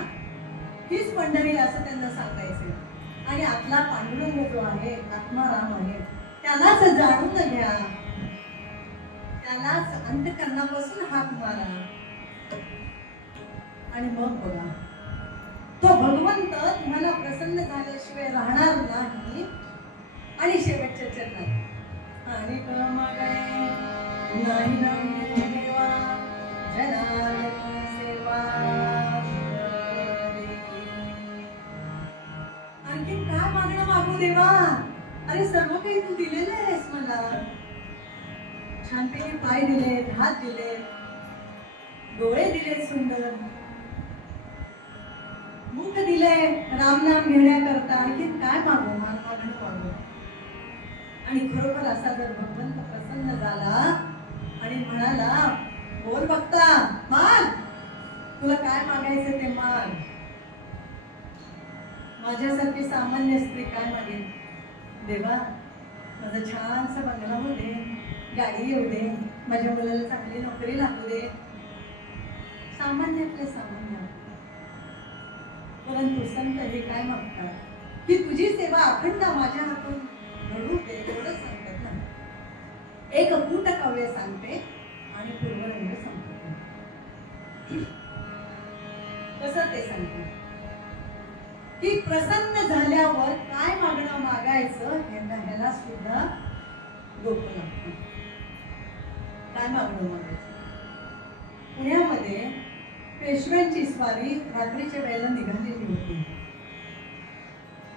हीच पंढरी असं त्यांना सांगायचे. आणि आतला पांडुरंग जो आहे, आत्माराम आहे, त्यालाच जाणून घ्या, त्यालाच अंतःकरणापासून हाक मारा आणि मग बघा तो भगवंत तुम्हाला प्रसन्न झाल्याशिवाय राहणार नाही. आणि शेवटच्या चरणात आणि नाही नाही देवा जनार्दन सेवा. आणखी काय मागणं मागू देवा? अरे सर्व काही तू दिलेलं आहेस मला. छानपैकी पाय दिलेत, हात दिलेत, डोळे दिलेत सुंदर, मुख दिले रामनाम घेण्याकरता. आणखी काय मागू? मागणं मागू. आणि खरोखर असा जर भगवंत प्रसन्न झाला आणि म्हणाला बोल भक्ता माग, तुला काय मागायचं ते माग. माझ्यासारखी सामान्य स्त्री काय मागेल? देवा माझं छानसा बंगला होऊ दे, गाडी येऊ दे, माझ्या मुलाला चांगली नोकरी लागू दे. सामान्यातले सामान्य. परंतु संत हे काय मागतात की तुझी सेवा अखंड माझ्या हातून घडू दे, एवढंच सांगतात ना. एक पूट काव्य सांगते आणि पूर्वरंग सांगते. कसं ते सांगते की प्रसन्न झाल्यावर काय मागणं मागायचं ह्याला सुद्धा डोकं लागतं. काय मागणं मागायचं. पुण्यामध्ये पेशव्यांची स्वारी रात्रीच्या वेळेला निघालेली होती.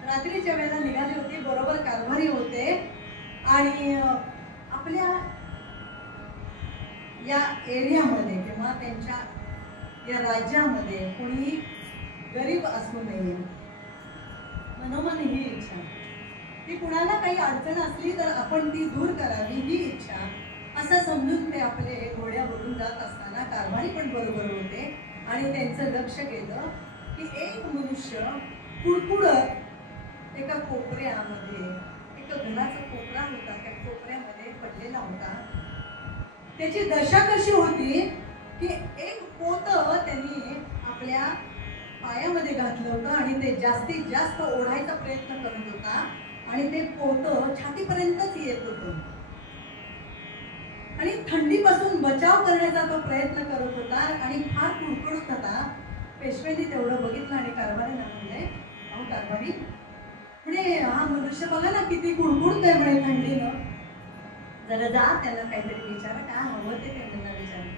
रात्रीच्या वेळेला निघाली होती, बरोबर कारभारी होते आणि आपल्या या एरियामध्ये किंवा त्यांच्या या राज्यामध्ये कोणी गरीब असू नये मनोमन ही इच्छा. ती कुणाला काही अडचण असली तर आपण ती दूर करावी ही इच्छा असं समजून ते आपले घोड्यावरून जात असताना कारभारी पण बरोबर होते आणि त्यांचं लक्ष गेलं की एक मनुष्य कुडकुडत एका कोपऱ्यामध्ये, एका घराचा कोपरा होता, त्या कोपऱ्यामध्ये पडलेला होता. त्याची दशा कशी होती की एक पोत त्यांनी आपल्या पायामध्ये घातलं होतं आणि ते जास्तीत जास्त ओढायचा प्रयत्न करत होता आणि ते पोत छातीपर्यंतच येत होतं आणि थंडीपासून बचाव करण्याचा तो प्रयत्न करत होता आणि फार कुडकुडत होता. पेशव्यांनी तेवढं बघितलं आणि कारभारीला म्हणले, अहो कारभारी, म्हणे हा मनुष्य बघा ना किती कुडकुडतोय म्हणे थंडीनं, जरा जा त्याला काहीतरी विचारा, काय हवं ते त्यांना विचारा.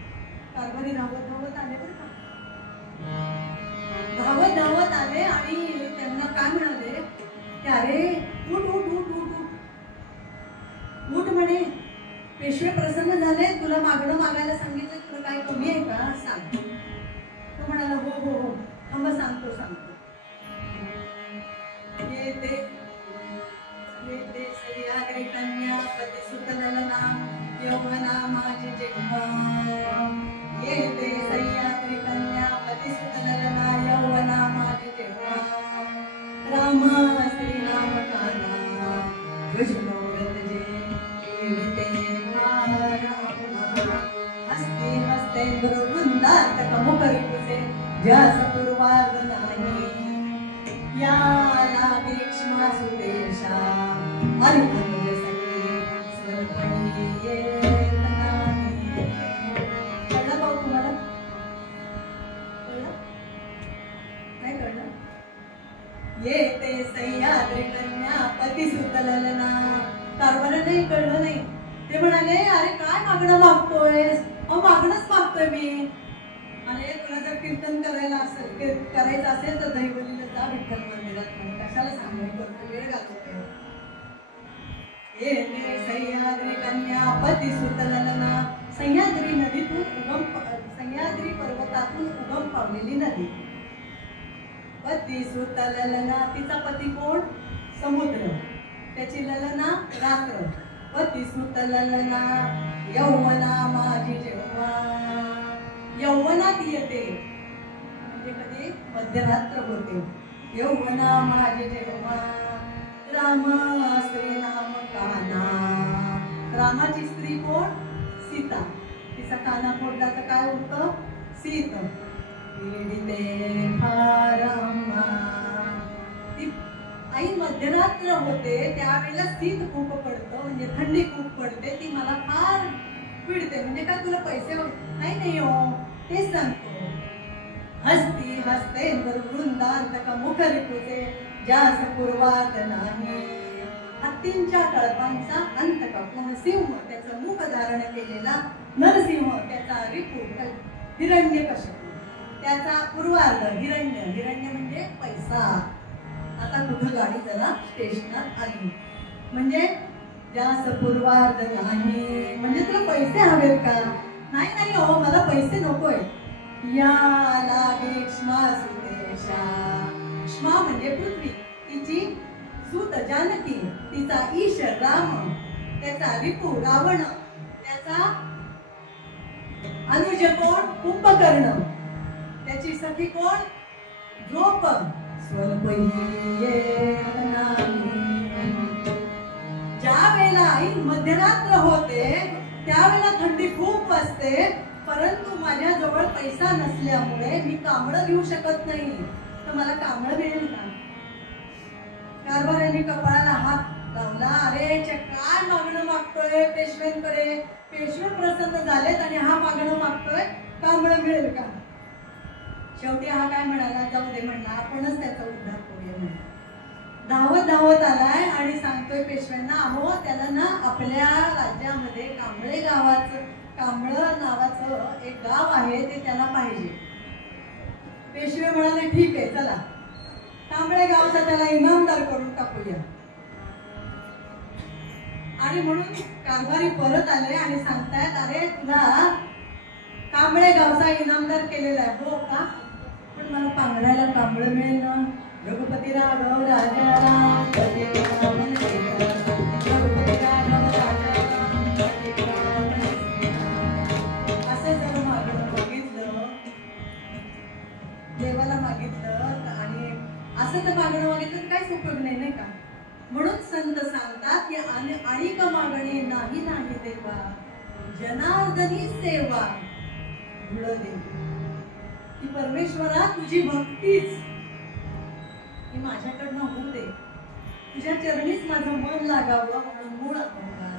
कारभारी धावत धावत आले बरं का, धावत धावत आले आणि त्यांना काय म्हणाले की अरे उठ उठ उठ उठ उठ उठ म्हणे, पेशवे प्रसन्न झाले, तुला मागणं मागायला सांगितलं, तुला काय कमी आहे का सांग. तो म्हणाला हो हो हो थांबा सांगतो सांगतो. येते सह्याद्री कन्या पतिसुत ललना यौवना माझी जेव्हा. येते सह्याद्री कन्या पतिसुत ललना यौवना माझी जेव्हा. राम श्रीराम काना भजनोरत जे पीडिते हस्ते हस्ते वृंदात कमुखरी पुसे जस पूर्वार्ध नाही. या लागे क्ष्मा सुदेशा अरिहंत सखी स्वरपणी येत नाही. कळलं भाऊ तुम्हाला? कळलं नाही कळलं? येते सह्याद्री कन्या पतिसुत ललना. कारभाराला नाही कळलं नाही. ते म्हणाले अरे काय मागणं मागतोयस? अहो मागणंच मागतोय मी. अरे तुला जर कीर्तन करायला करायचं असेल तर दहिवलीला जा विठ्ठल मंदिरात, कशाला सांगून करतो, वेळ घालतोय. येते सह्याद्री कन्या पतिसुत ललना. सह्याद्री नदीतून सह्याद्री पर्वतातून उगम पावलेली नदी. पतिसुत ललना, तिचा पती कोण? समुद्र, त्याची ललना रात्र. पतिसुत ललना यौवना माझी जेव्हा. यौवनात येते म्हणजे कधी मध्यरात्र होते. यौवना माझे जेव्हा. राम श्रीराम काना. रामाची स्त्री कोण? सीता. तिचा काना फोडला तर काय होतं? सीत. पीडिते फारम्मा. ती आई मध्यरात्र होते त्यावेळेला शीत खूप पडतं म्हणजे थंडी खूप पडते, ती मला फार पीडते. म्हणजे काय तुला पैसे नाही हो तेच सांगतो. हस्ती हसते वृंदांत मुखरी पुसे जास पूर्वात नाही. हत्तींच्या कळपांचा अंत कापून सिंह त्याचं मुख धारण केलेला नरसिंह, त्याचा रिपू हिरण्यकश्यपू, त्याचा पूर्वार्ध हिरण्य. हिरण्य म्हणजे पैसा. आता कुठं गाडी जरा स्टेशनात आली म्हणजे जास्त पूर्वार्ध नाही म्हणजे तुला पैसे हवेत का? नाही नाही हो मला पैसे नकोय. या लागे क्ष्मा सुदेशा. क्ष्मा म्हणजे पृथ्वी, तिची सूत जानकी, तिचा ईश राम, त्याचा रिपू रावण, त्याचा अनुज कोण? कुंभकर्ण, त्याची सखी कोण? द्रौप. स्वल्प ज्या वेळेला आई मध्यरात्र होते त्यावेळेला थंडी खूप असते, परंतु माझ्याजवळ पैसा नसल्यामुळे मी कांबळं घेऊ शकत नाही, तर मला कांबळं मिळेल का? कारभाराने कपाळाला हात लावला. अरे काय मागणं मागतोय पेशव्यांकडे? पेशवे प्रसन्न झालेत आणि हा मागणं मागतोय, कांबळं मिळेल का? शेवटी हा काय म्हणाला, जाऊ दे म्हणला, आपणच त्याचा उद्धार करूया म्हणला. धावत धावत आलाय आणि सांगतोय पेशव्यांना, अहो त्याला ना आपल्या राज्यामध्ये कांबळे गावाचं कांबळं नावाचं एक गाव आहे ते त्याला पाहिजे. पेशवे म्हणाले ठीक आहे चला कांबळे गावचा त्याला इनामदार करून टाकूया. आणि म्हणून कारभारी परत आले आणि सांगतायत अरे तुला कांबळे गावचा इनामदार केलेला आहे. हो का? पण मला पांघरायला कांबळ मिळेल ना. रघुपती राघव राजा राम रघुपती राघव राजा राम असं जर मागणं बघितलं देवाला मागितलं आणि असं तर मागणं मागितलं तर काहीच उपयोग नाही नाही का. म्हणून संत सांगतात की अनेक मागणी नाही नाही देवा जनार्दनी सेवा घुळ दे. की परमेश्वरा तुझी भक्तीच ही माझ्याकडनं होऊ दे. तुझ्या चरणीच माझं मन लागावं म्हणून मूळ अवतार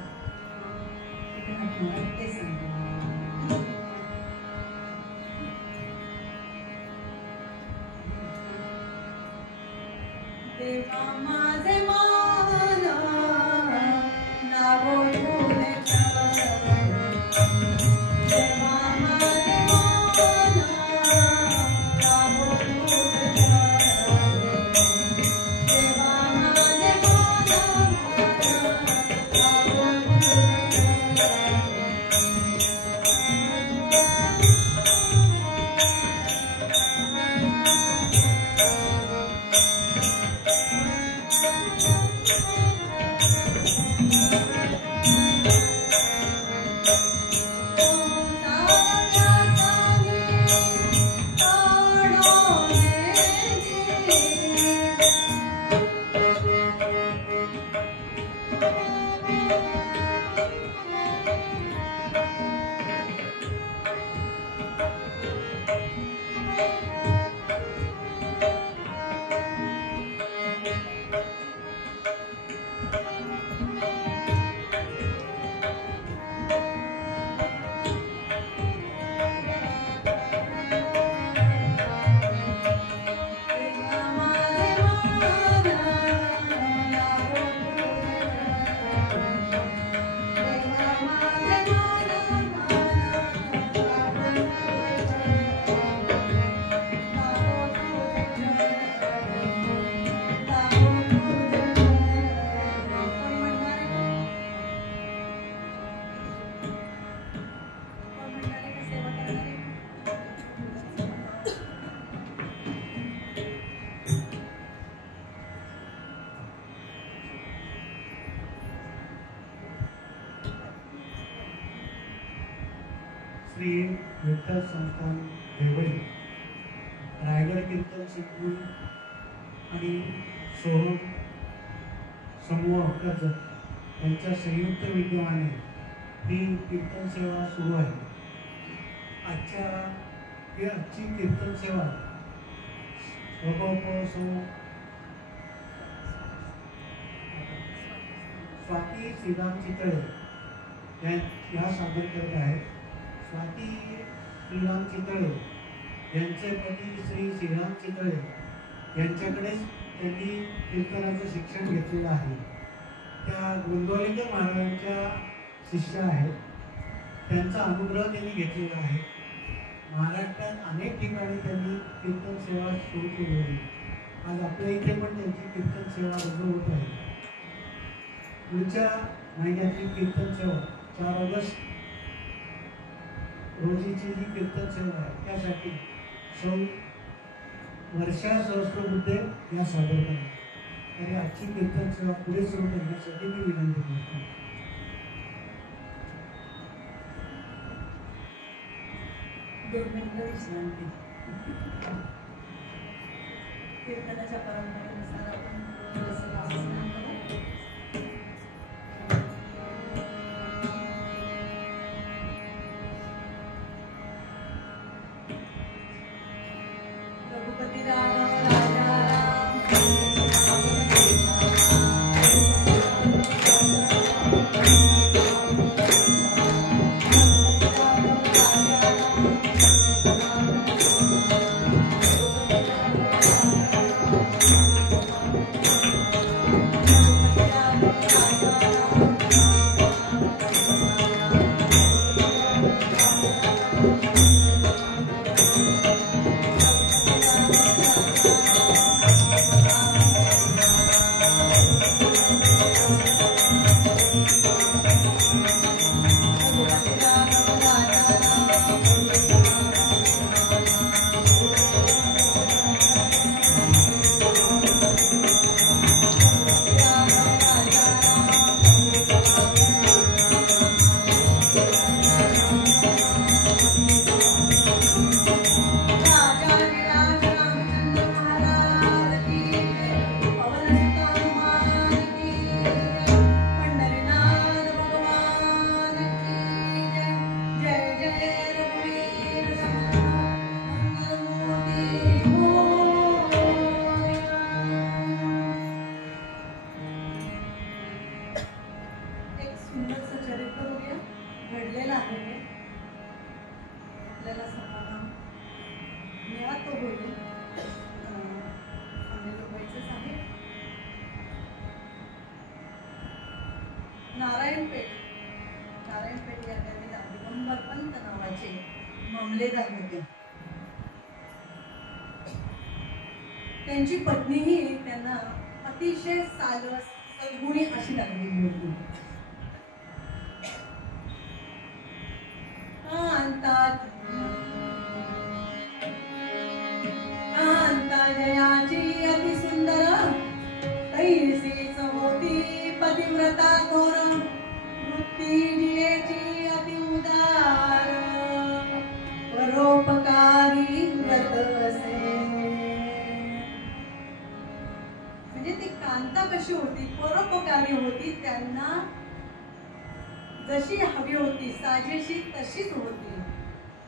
ते सांगतो. देवा माझे मान नागो तुझे चरण. देवा माझे मान नागो तुझे चरण. देवा माझे मान नागो तुझे श्री विठ्ठल संस्थान देवळी रायगड कीर्तन शिकवून आणि सोहम समूह कर्जत यांच्या संयुक्त विद्यमाने ही कीर्तन सेवा सुरू आहे. आजची कीर्तन सेवा स्वाती श्रीराम चितळे या सादर करत आहेत. स्वाती श्रीराम चितळे यांचे पती श्री श्रीराम चितळे यांच्याकडेच त्यांनी कीर्तनाचं शिक्षण घेतलेलं आहे. त्या गोंदवलेकर महाराजांच्या शिष्य आहेत. त्यांचा अनुग्रह त्यांनी घेतलेला आहे. महाराष्ट्रात अनेक ठिकाणी त्यांनी कीर्तन सेवा सुरू केली होती. आज आपल्या इथे पण त्यांची कीर्तन सेवा रुजू होत आहे. पुढच्या महिन्यातली कीर्तन सेवा 4 ऑगस्ट रोजीची जी कीर्तन सेवा आहे त्यासाठी सौ वर्षा सहस्रबुद्धे या सादर करतात. आणि आजची कीर्तन सेवा पुढे सुरू करण्यासाठी मी विनंती करतो. कीर्तनाच्या परंपरेनुसार आपण रघुपती राघव राजा राम सुंदरचं चरित्र बघूया, घडलेलं आहे हे, आपल्याला समाधान मिळातो होईल. व्हायचंच आहे. नारायणपेठ या गावीला दिगंबर पंत नावाचे मामलेदार होते. त्यांची पत्नीही त्यांना अतिशय सद्गुणी अशी लागलेली होती. कांता जयाची अति सुंदर तैसीच होती पतिव्रता थोर, वृत्ती जियेची अति उदार, परोपकारी व्रत असे. म्हणजे ती कांता कशी होती, परोपकारी होती, त्यांना जशी हवी होती साजेशी तशीच होती.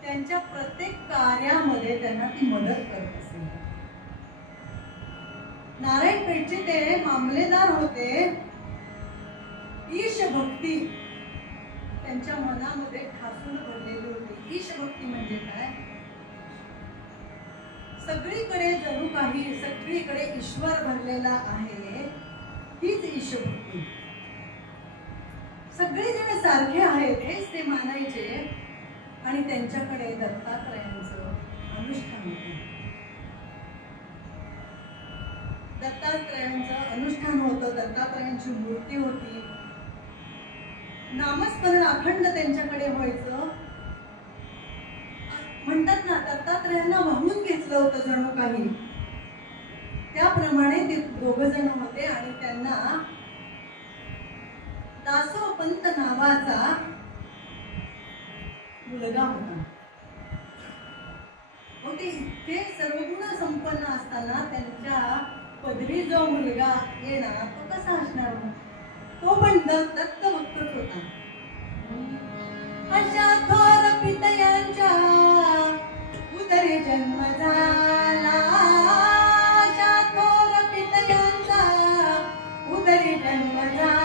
त्यांच्या प्रत्येक कार्यामध्ये त्यांना ती मदत करत असे. नारायणपेठचे ते मामलेदार होते. ईश भक्ती त्यांच्या मनामध्ये ठासून भरलेली होती. ईश भक्ती म्हणजे काय? सगळीकडे जणू काही सगळीकडे ईश्वर भरलेला आहे, हीच ईश भक्ती. सगळे जण सारखे आहेत हेच ते मानायचे आणि त्यांच्याकडे दत्तात्रयांचं अनुष्ठान होतं. दत्तात्रयांचं अनुष्ठान होतं, दत्तात्रयांची मूर्ती होती, नामस्मरण अखंड त्यांच्याकडे व्हायचं. म्हणतात ना, दत्तात्रयांना वाहून घेतलं होतं जणू काही, त्याप्रमाणे ते दोघ जण होते. आणि त्यांना दासोपंत नावाचा मुलगा होता. ते इतके सर्वगुण संपन्न असताना त्यांच्या पदरी जो मुलगा येणार तो कसा असणार? तो पण दत्त भक्तच होता. अशा थोर पितयांच्या उदरी जन्म झाला, अशा थोर पितयांचा उदरी जन्म झाला,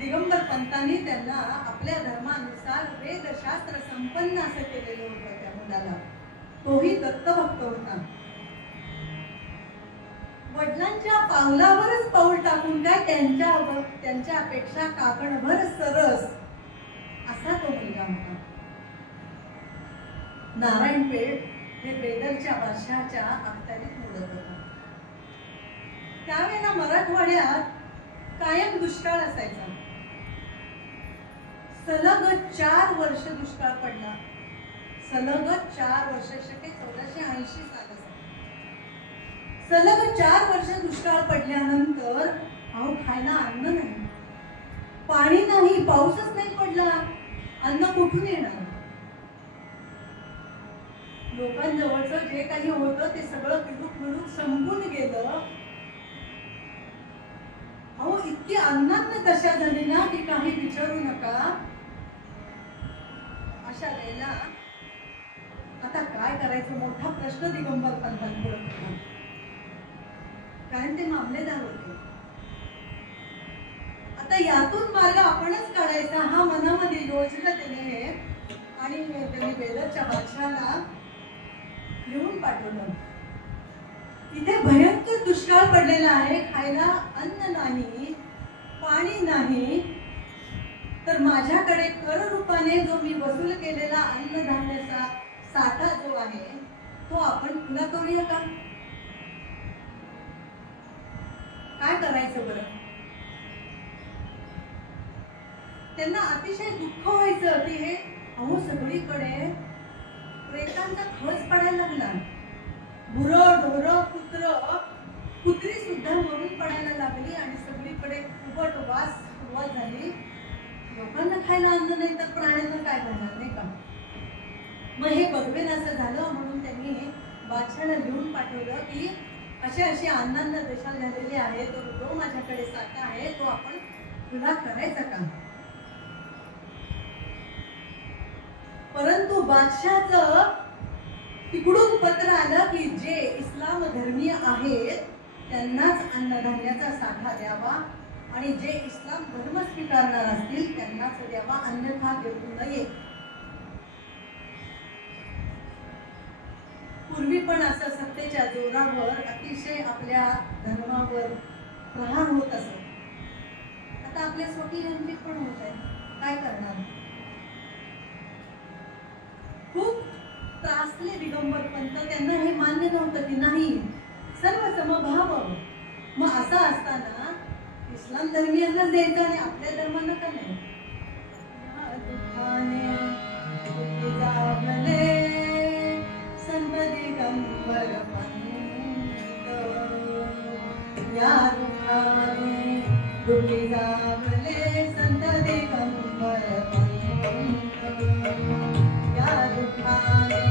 दिगंबर पंतांनी त्यांना आपल्या धर्मानुसार वेदशास्त्र संपन्न असं केलेलं होतं. त्या मुलाला तोही दत्तभक्त होता. वडिलांच्या पावलावरच पाऊल टाकून काय त्यांच्यापेक्षा काकणभर सरस असा तो मुलगा होता. नारायणपेठ हे बेदरच्या वर्षाच्या अखत्यारीत मोडत होता. त्यावेळेला मराठवाड्यात कायम दुष्काळ असायचा. सलग 4 वर्ष दुष्काळ पडला. सलग 4 वर्ष, 1480 साल. सलग 4 वर्ष दुष्काळ पडल्यानंतर अहो खायला अन्न नाही, पाणी नाही, पाऊसच नाही पडला, अन्न कुठून येणार? लोकांजवळचं जे काही होतं ते सगळं पिडूक संपून गेलं. अहो इतकी अन्नात दशा झाली ना की काही विचारू नका. अशा वेळेला आता काय करायचं मोठा प्रश्न दिगंबर पंथांपुढे होता. कारण ते मामलेदार होते. आता यातून मार्ग आपणच काढायचा हा मनामध्ये योजना त्याने आणि त्यांनी वेदरच्या बादशाहाला लिहून पाठवलं. इथे भयंकर दुष्काळ पडलेला आहे. खायला अन्न नाही, पाणी नाही. तर माझ्याकडे कर रूपाने जो मी वसूल केलेला अन्नधान्याचा साठा जो आहे तो आपण पुरा करूया का? काय करायचं बरं? त्यांना अतिशय दुःख व्हायचं की हे अहो सगळीकडे प्रेतांचा खच पडायला लागला. गुरं, ढोरं, कुत्री सुद्धा मरून पडायला लागली आणि सगळीकडे उबट वास सुरुवात झाली. लोकांना खायला अन्न नाही तर प्राण्यांना काय करणार नाही का? मग हे बघवेन असं झालं. म्हणून त्यांनी बादशाला लिहून पाठवलं की असे अन्नांना देशात झालेले आहे, तो माझ्याकडे साठा आहे, तो आपण तुला करायचा का? परंतु बादशाचं तिकडून पत्र आलं की जे इस्लाम धर्मीय आहेत त्यांनाच अन्नधान्याचा साठा द्यावा आणि जे इस्लाम धर्म स्वीकारणार असतील त्यांनाच द्यावा, अन्यथा देऊ नये. पूर्वी पण असं सत्तेच्या जोरावर अतिशय आपल्या धर्मावर प्रहार होत असत. आता आपल्या स्वकीयांची पण होत आहे. काय करणार? खूप त्रासले दिगंबर पंत. त्यांना हे मान्य नव्हतं की नाही सर्व समभाव. मग असं असताना इस्लाम धर्मीयांना द्यायचं आणि आपल्या धर्मांना का नाही? संत दिगंबर पंत या दुःखाने दुःखी जागले. संत दिगंबर पंत या दुःखाने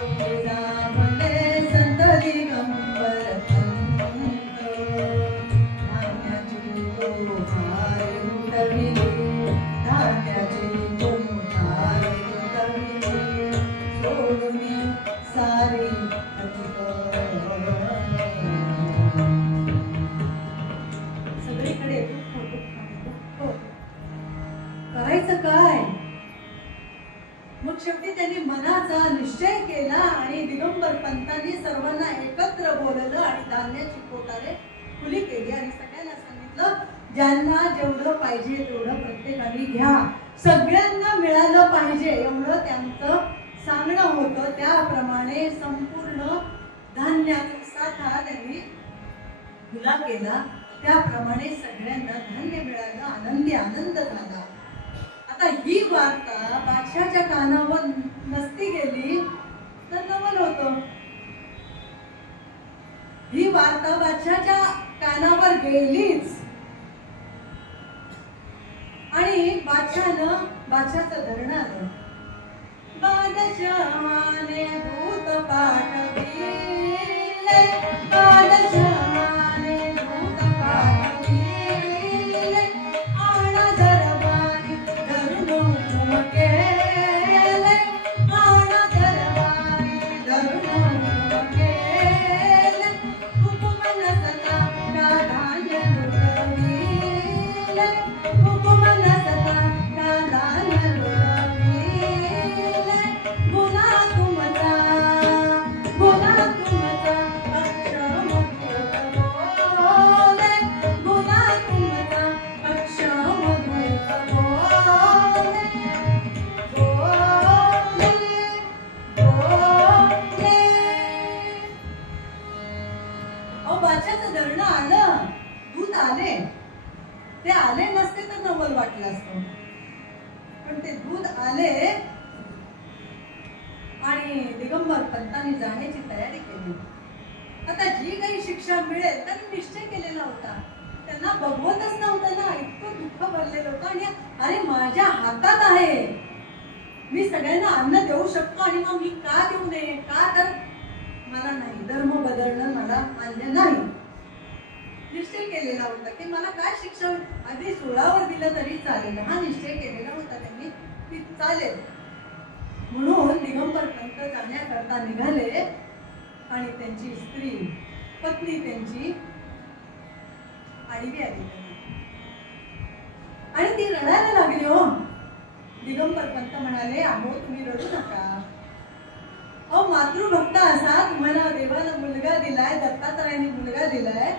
दुःखी जागले. संत दिगंबर पंत धान्याची गोहार उठविली. धान्याची गोहार उठविली. सोडून सारी सगळीकडे दुःख. करायचं काय? मग शेवटी त्यांनी मनाचा निश्चय केला आणि दिगंबर पंतांनी सर्वांना एकत्र बोलवलं आणि धान्याची कोठारे खुली केली आणि सगळ्यांना सांगितलं ज्यांना जेवढं पाहिजे तेवढं प्रत्येकाने घ्या, सगळ्यांना मिळालं पाहिजे एवढं त्यांचं सांगणं होतं. त्याप्रमाणे संपूर्ण धान्याचा साठा त्यांनी खुला केला. त्याप्रमाणे सगळ्यांना धान्य मिळालं. आनंदी आनंद झाला. आता ही वार्ता बादशाच्या कानावर नसती गेली तर नवल होतं. ही वार्ता बादशाच्या कानावर गेलीच आणि बादशाचं धरणं आलं. बादशाने दूत पाठविले. बादशाने दूत पाठविले. आणा दरबारी धरून केले. आणा दरबारी धरून केले. हुकुम नसता का धान्य लुटविले. हुकुम नसता का धान्य लुटविले. गुन्हा तुमचा अक्षम दूत बोले. गुन्हा तुमचा अक्षम दूत बोले. अहो बादशाचं धरणं आलं, दूत आले. ते आले नसते तर नवल वाटलं असतं, पण ते दूत आले आणि दिगंबर पंतांनी जाण्याची तयारी केली. आता जी काही शिक्षा मिळेल त्यांनी निश्चय केलेला होता. त्यांना बघवतच नव्हतं ना, इतकं दुःख भरलेलं होतं. आणि अरे माझ्या हातात आहे, मी सगळ्यांना अन्न देऊ शकतो आणि मग मी का देऊ नये? का? तर मला नाही, धर्म बदलणं मला मान्य नाही. निश्चय केलेला होता की मला काय शिक्षा आधी 16वर दिलं तरी चालेल, हा निश्चय केलेला होता त्यांनी की चालेल. म्हणून दिगंबर पंत जाण्याकरता निघाले आणि त्यांची स्त्री पत्नी त्यांची आडवी आली आणि ती रडायला लागली. हो, दिगंबर पंत म्हणाले, अहो तुम्ही रडू नका. अहो मातृभक्त असा, तुम्हाला देवानं मुलगा दिलाय, दत्तात्रयाने मुलगा दिलाय,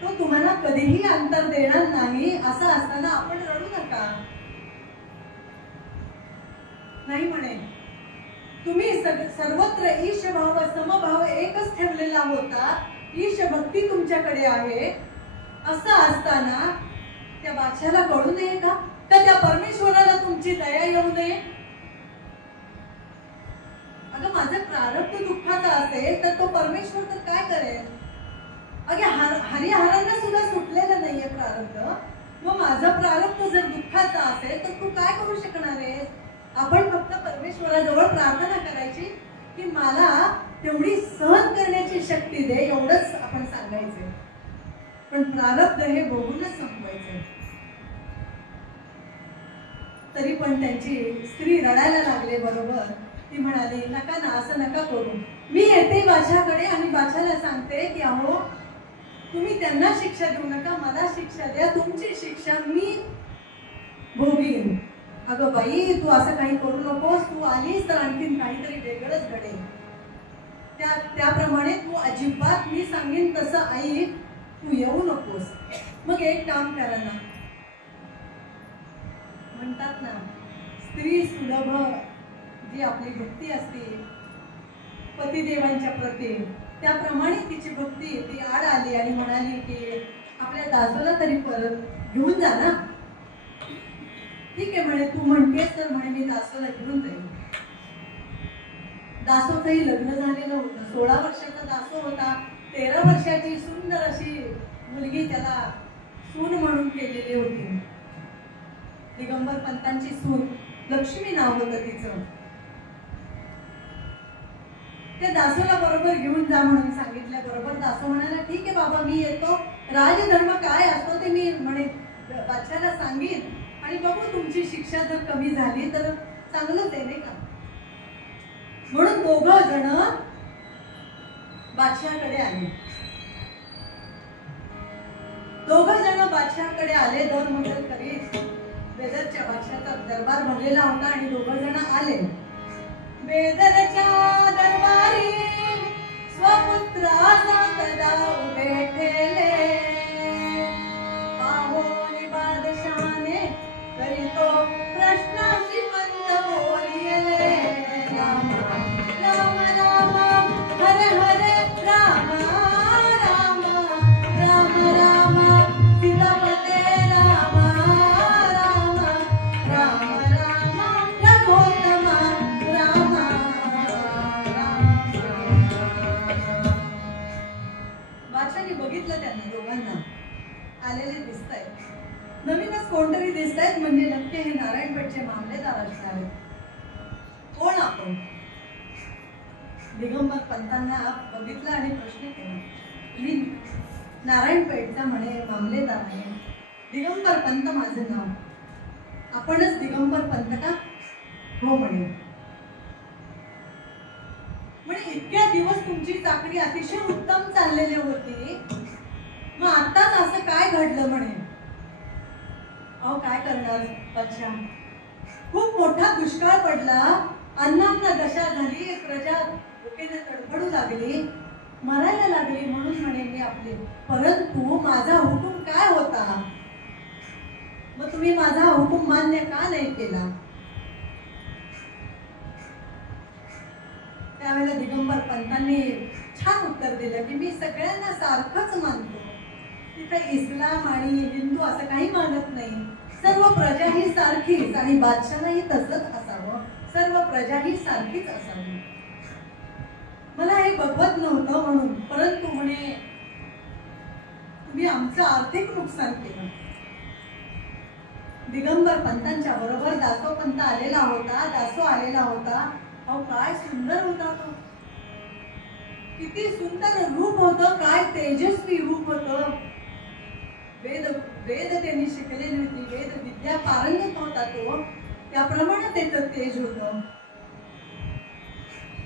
तो तुम्हाला कधीही अंतर देणार नाही. असं असताना आपण रडू नका. नाही म्हणे, तुम्ही सर्वत्र ईशभाव समभाव एकच ठेवलेला होता. ईश भक्ती तुमच्याकडे आहे. असं असताना त्या बादशाला कळू नये का? तर त्या परमेश्वराला तुमची दया येऊ नये? अगं माझं प्रारब्ध दुःखाचा असेल तर तो परमेश्वर तर काय करेल? अगे हरिहरांना सुद्धा सुटलेलं नाहीये प्रारब्ध. मग माझं प्रारब्ध जर दुःखाचा असेल तर तू काय करू शकणार आहेस? आपण फक्त परमेश्वराजवळ प्रार्थना करायची की मला तेवढी सहन करण्याची शक्ती दे, एवढंच आपण सांगायचं. पण प्रारब्ध हे बघूनच संपवायचं. तरी पण त्यांची स्त्री रडायला लागले. बरोबर, ती म्हणाली, नका ना, असं नका करू. मी येते बादशाकडे आणि बादशाला सांगते की अहो तुम्ही त्यांना शिक्षा देऊ नका, मला शिक्षा द्या. तुमची शिक्षा मी भोगीन. अगं बाई, तू असं काही करू नकोस. तू आलीस तर आणखीन काहीतरी वेगळंच घडेल. त्याप्रमाणे तू अजिबात मी सांगेन तसं ऐक, तू येऊ नकोस. मग एक काम करा ना, म्हणतात ना, स्त्री सुलभ जी आपली भक्ती असते पतिदेवांच्या प्रती, त्याप्रमाणे तिची भक्ती ती आड आली आणि म्हणाली की आपल्या दासोला तरी परत घेऊन जा ना. ठीक आहे म्हणे, तू म्हणतेस तर म्हणे मी दासोला घेऊन जाईल. दासोचंही लग्न झालेलं होतं. 16 वर्षाचा दासो होता. 13 वर्षाची सुंदर अशी मुलगी त्याला सून म्हणून केलेली होती. दिगंबर पंतांची सून लक्ष्मी नाव होतं तिचं. त्या दासोला बरोबर घेऊन जा म्हणून सांगितल्या. बरोबर दासो म्हणाला, ठीक आहे बाबा, मी येतो. राजधर्म काय असतो ते मी म्हणे बादशाला सांगेन आणि बघू तुमची शिक्षा जर कमी झाली तर चांगलंच आहे नाही का. म्हणून 2 जण बादशाकडे आले. 2 जण बादशाकडे आले. दर मंगल करीत बेदरच्या बादशाचा दरबार भरलेला होता आणि 2 जण आले. बेदरच्या दरबारी स्वपुत्राचा सदा उभे ठेले. पाहोनी बादशाने करीतो प्रश्नाची मंद बोलिले. राम राम राम हरे हरे राम राम राम राम सीतापते राम राम राम राम रघुत्तम राम राम. बादशाने बघितलं त्यांना दोघांना. आलेले दिसत आहेत, नवीनच कोणतरी दिसत आहेत, म्हणजे नक्की हे नारायणपेठचे मामलेदार असणार आहेत. कोण आपण? दिगंबर पंतांना बघितलं आणि प्रश्न केला. मी नारायणपेठचा म्हणे मामलेदार आहे. दिगंबर पंत माझं नाव. आपणच दिगंबर पंत का? हो म्हणे. म्हणे इतक्या दिवस तुमची चाकरी अतिशय उत्तम चाललेली होती, मग आताच असं काय घडलं म्हणे. अहो काय करणार अच्छा, खूप मोठा दुष्काळ पडला, अन्नांना दशा झाली, प्रजा भुकेने तडफडू लागली, मरायला लागली. म्हणून म्हणे मी आपले, परंतु माझा हुकूम काय होता, मग तुम्ही माझा हुकूम मान्य का नाही केला? त्यावेळेला दिगंबर पंतांनी छान उत्तर दिलं की मी सगळ्यांना सारखंच मानतो. तिथं इस्लाम आणि हिंदू असं काही मानत नाही. सर्व प्रजा ही सारखीच आणि बादशाहही तसंच असावं. सर्व प्रजा ही सारखीच असावी. मला हे बघवत नव्हतं म्हणून, परंतु म्हणे तुम्ही आमचं आर्थिक नुकसान केलं. दिगंबर पंतांच्या बरोबर दासो पंत आलेला होता, दासो आलेला होता. अहो काय सुंदर होता तो, किती सुंदर रूप होतं, काय तेजस्वी रूप होतं. वेद वेद त्यांनी शिकलेली होती, वेद विद्या पारंगत होता तो, त्याप्रमाणे त्याचं तेज होतं.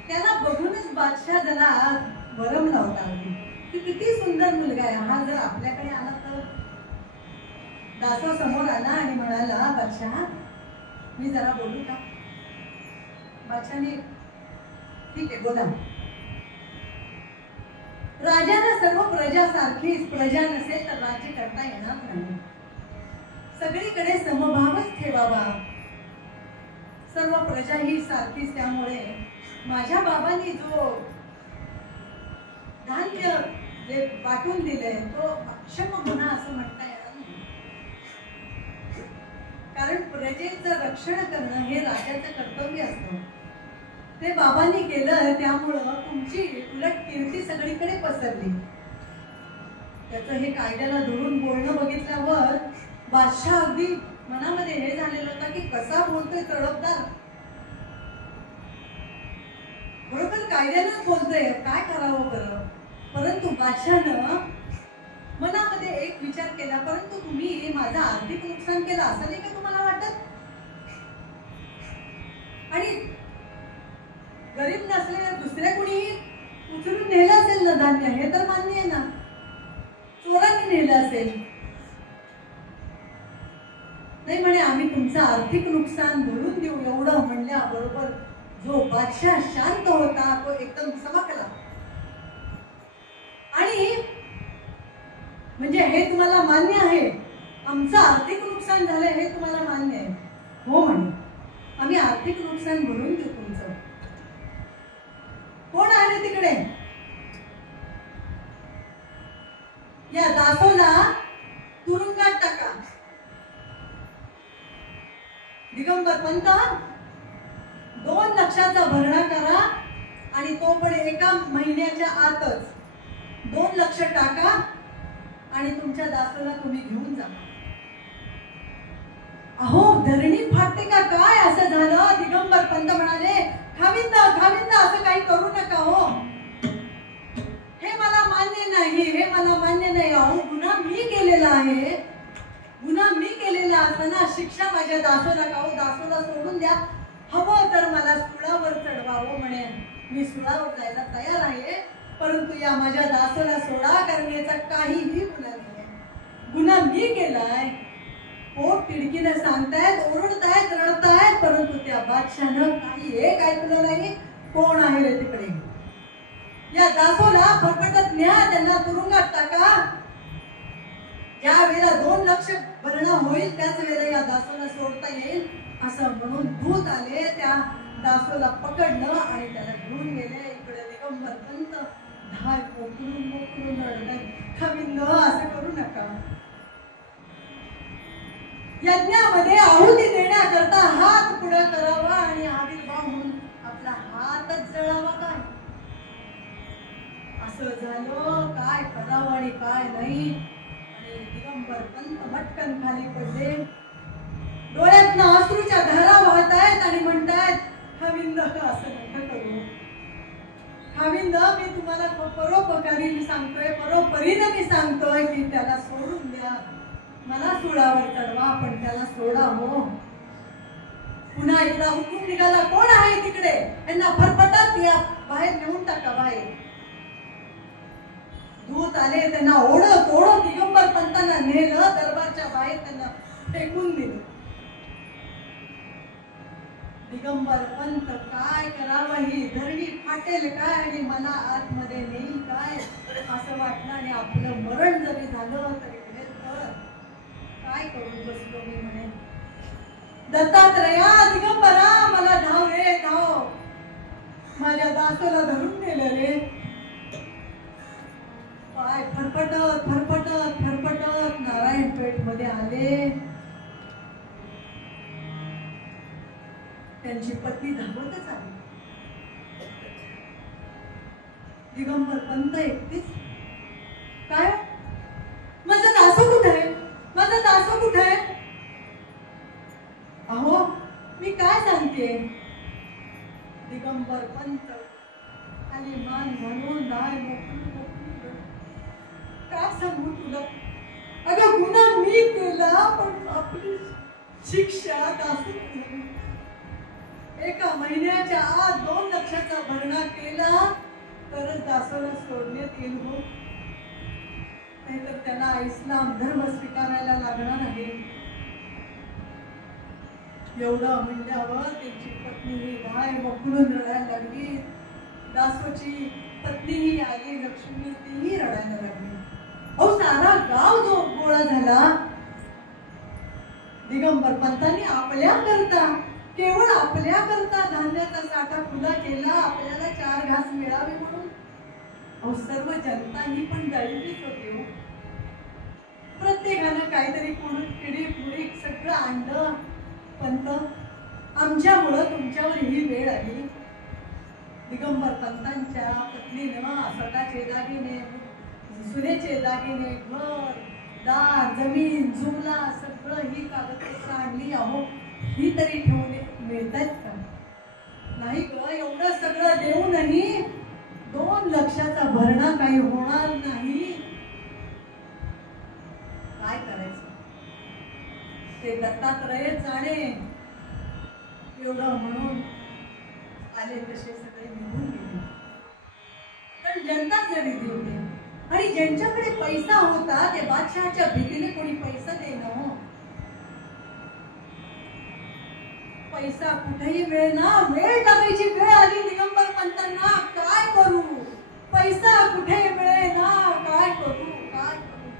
त्याला बघूनच बादशाह जरा भरमला होता की किती सुंदर मुलगा आहे हा. जर आपल्याकडे आला तर. दासो समोर आला आणि म्हणाला, बादशाह मी जरा बोलू का? बादशाहने ठीक आहे बोला. राजाला सर्व प्रजा सारखीच, प्रजा नसेल तर राज्य करता येणार नाही. सगळीकडे समभावच ठेवावा, सर्व प्रजा ही सारखीच. त्यामुळे माझ्या बाबांनी जो धान्य जे वाटून दिले तो अक्षम गुन्हा असं म्हणता येणार नाही. कारण प्रजेचं रक्षण करणं हे राजाचं कर्तव्य असतं. ते बाबांनी केलं, त्यामुळं तुमची उलट कीर्ती सगळीकडे पसरली. त्याचं हे कायद्याला धरून बोलणं बघितल्यावर बादशाह अगदी मनामध्ये हे झालेलं होतं की कसा बोलतोय तडफदार, बरोबर कायद्यानं बोलतोय, काय करावं बरं. परंतु बादशाहनं मनामध्ये एक विचार केला, परंतु तुम्ही माझं आर्थिक नुकसान केलं असं नाही का तुम्हाला वाटत? आणि गरीब नसलेल्या दुसऱ्या कुणी उचलून नेलं असेल ना धान्य, हे तर मान्य आहे ना. चोरांनी नेलं असेल नाही म्हणे, आम्ही तुमचं आर्थिक नुकसान भरून देऊ. एवढं म्हणल्याबरोबर जो बादशाह शांत होता तो एकदम चमकला. आणि म्हणजे हे तुम्हाला मान्य आहे, आमचं आर्थिक नुकसान झालंय हे तुम्हाला मान्य आहे? हो म्हणे, आम्ही आर्थिक नुकसान भरून देऊ तुमचं. कोण आहे तिकडे? या दासोला तुरुंगात टाका. दिगंबर पंत 2 लक्षाचा भरणा करा आणि तो पण एका महिन्याच्या आतच 2 लक्ष टाका आणि तुमच्या दासोला तुम्ही घेऊन जा. अहो धरणी फाटते का काय असं झालं. दिगंबर पंत म्हणाले, खाविंदा खाविंदा असं काही करू नका हो, हे मला मान्य नाही, हे मला मान्य नाही. अहो गुन्हा मी केलेला आहे, गुन्हा मी केलेला असताना शिक्षा माझ्या दासोला का हो, दासोला सोडून द्या. हवं तर मला सुळावर चढवावं म्हणे, मी सुळावर जायला तयार आहे, परंतु या माझ्या दासोला सोडा करण्याचा काहीही गुन्हा नाही. गुन्हा मी केलाय. पोट तिडकीनं सांगतायत, ओरडतायत, रडतायत, परंतु त्या बादशाहनं काही एक ऐकलं नाही. कोण आहे रे तिकडे? या दासोला फटफटत न्या, त्यांना तुरुंगात टाका. ज्या वेळेला 2 लक्ष भरणं होईल त्याच वेळेला या दासोला सोडता येईल असं म्हणून दूत आले. त्या दासोला पकडलं आणि त्याला घेऊन गेले. इकडे दिगंबर पंत धाय मोकळून मोकळून रडतात, खाविंद असं करू नका. यज्ञामध्ये आहुती देण्याकरता हात पुढे करावा आणि आविर्भाव म्हणून आपला हातच जळावा काय? असं झालं. काय करावं आणि काय नाही. आणि दिगंबर पंत मटकन खाली पडले. डोळ्यातनं अश्रूच्या धारा वाहत आहेत आणि म्हणतायत, खाविंद असं नका करू. खाविंद मी तुम्हाला परोपकारी मी सांगतोय, परोपरीनं मी सांगतोय की त्याला सोडून द्या, मला सुळावर चढवा, पण त्याला सोडा हो. पुन्हा एकदा हुकूम निघाला, कोण आहे तिकडे? त्यांना फरफटत या बाहेर नेऊन टाका बाहेर. दूत आले, त्यांना ओढत ओढत दिगंबर पंतांना नेलं, दरबारच्या बाहेर त्यांना फेकून दिलं. दिगंबर पंत काय करावं, ही धरणी फाटेल काय आणि मला आतमध्ये नेईल काय असं वाटलं. आणि आपलं मरण जरी झालं तरी काय करून बसलो मी म्हणे. दत्तात्रया, दिगंबरा मला धाव रे धाव, माझ्या दासोला धरून नेलं रे. पाय फरफटत फरफटत फरफटत नारायणपेठ मध्ये आले. त्यांची पत्नी धावतच आली. दिगंबर पंत एकटीच. काय माझा दासो कुठे आहे, माझा दासो कुठे आहे? नाहीये. दिगंबर पंत आणि मान म्हणून नाही काय सांगू तुला. अगं गुन्हा मी केला पण आपली शिक्षा दासून झाली. एका महिन्याच्या आत 2 लक्षाचा भरणा केला तरच दासोला सोडण्यात येईल हो. नाहीतर त्यांना इस्लाम धर्म स्वीकारायला लागणार आहे. एवढं म्हणल्यावर त्यांची पत्नी गाय वखडून रडायला लागली. दासोची पत्नीही आली, लक्ष्मी तीही रडायला लागली. अहो सारा गाव जो गोळा झाला. दिगंबर पंतांनी आपल्याकरता, केवळ आपल्याकरता धान्याचा साठा खुला केला, आपल्याला 4 घास मिळावे म्हणून. अहो सर्व जनता ही पण दळलीच होती हो. प्रत्येकानं काहीतरी कोण किडी पुडी सगळं आणलं. पंत आमच्यामुळं तुमच्यावर ही वेळ आली. दिगंबर पंतांच्या पत्नीनं स्वतःचे दागिने, सुनेचे दागिने, घर दार जमीन जुमला सगळं ही कागदपत्र आणली. अहो ही तरी ठेवून मिळतात का? नाही ग. एवढं सगळं देऊनही 2 लक्षाचा भरणा काही होणार नाही. काय करायचं? ते दत्तात्रय जाणे. एवढं म्हणून आले तसे सगळे निघून गेले. पण जनता जरी होते आणि ज्यांच्याकडे पैसा होता ते बादशहाच्या भीतीने कोणी पैसा देणं हो. पैसा कुठेही मिळेना. वेळ टाकायची वेळ आली दिगंबर पंतांना. काय करू? पैसा कुठे मिळेना. काय करू? काय करू?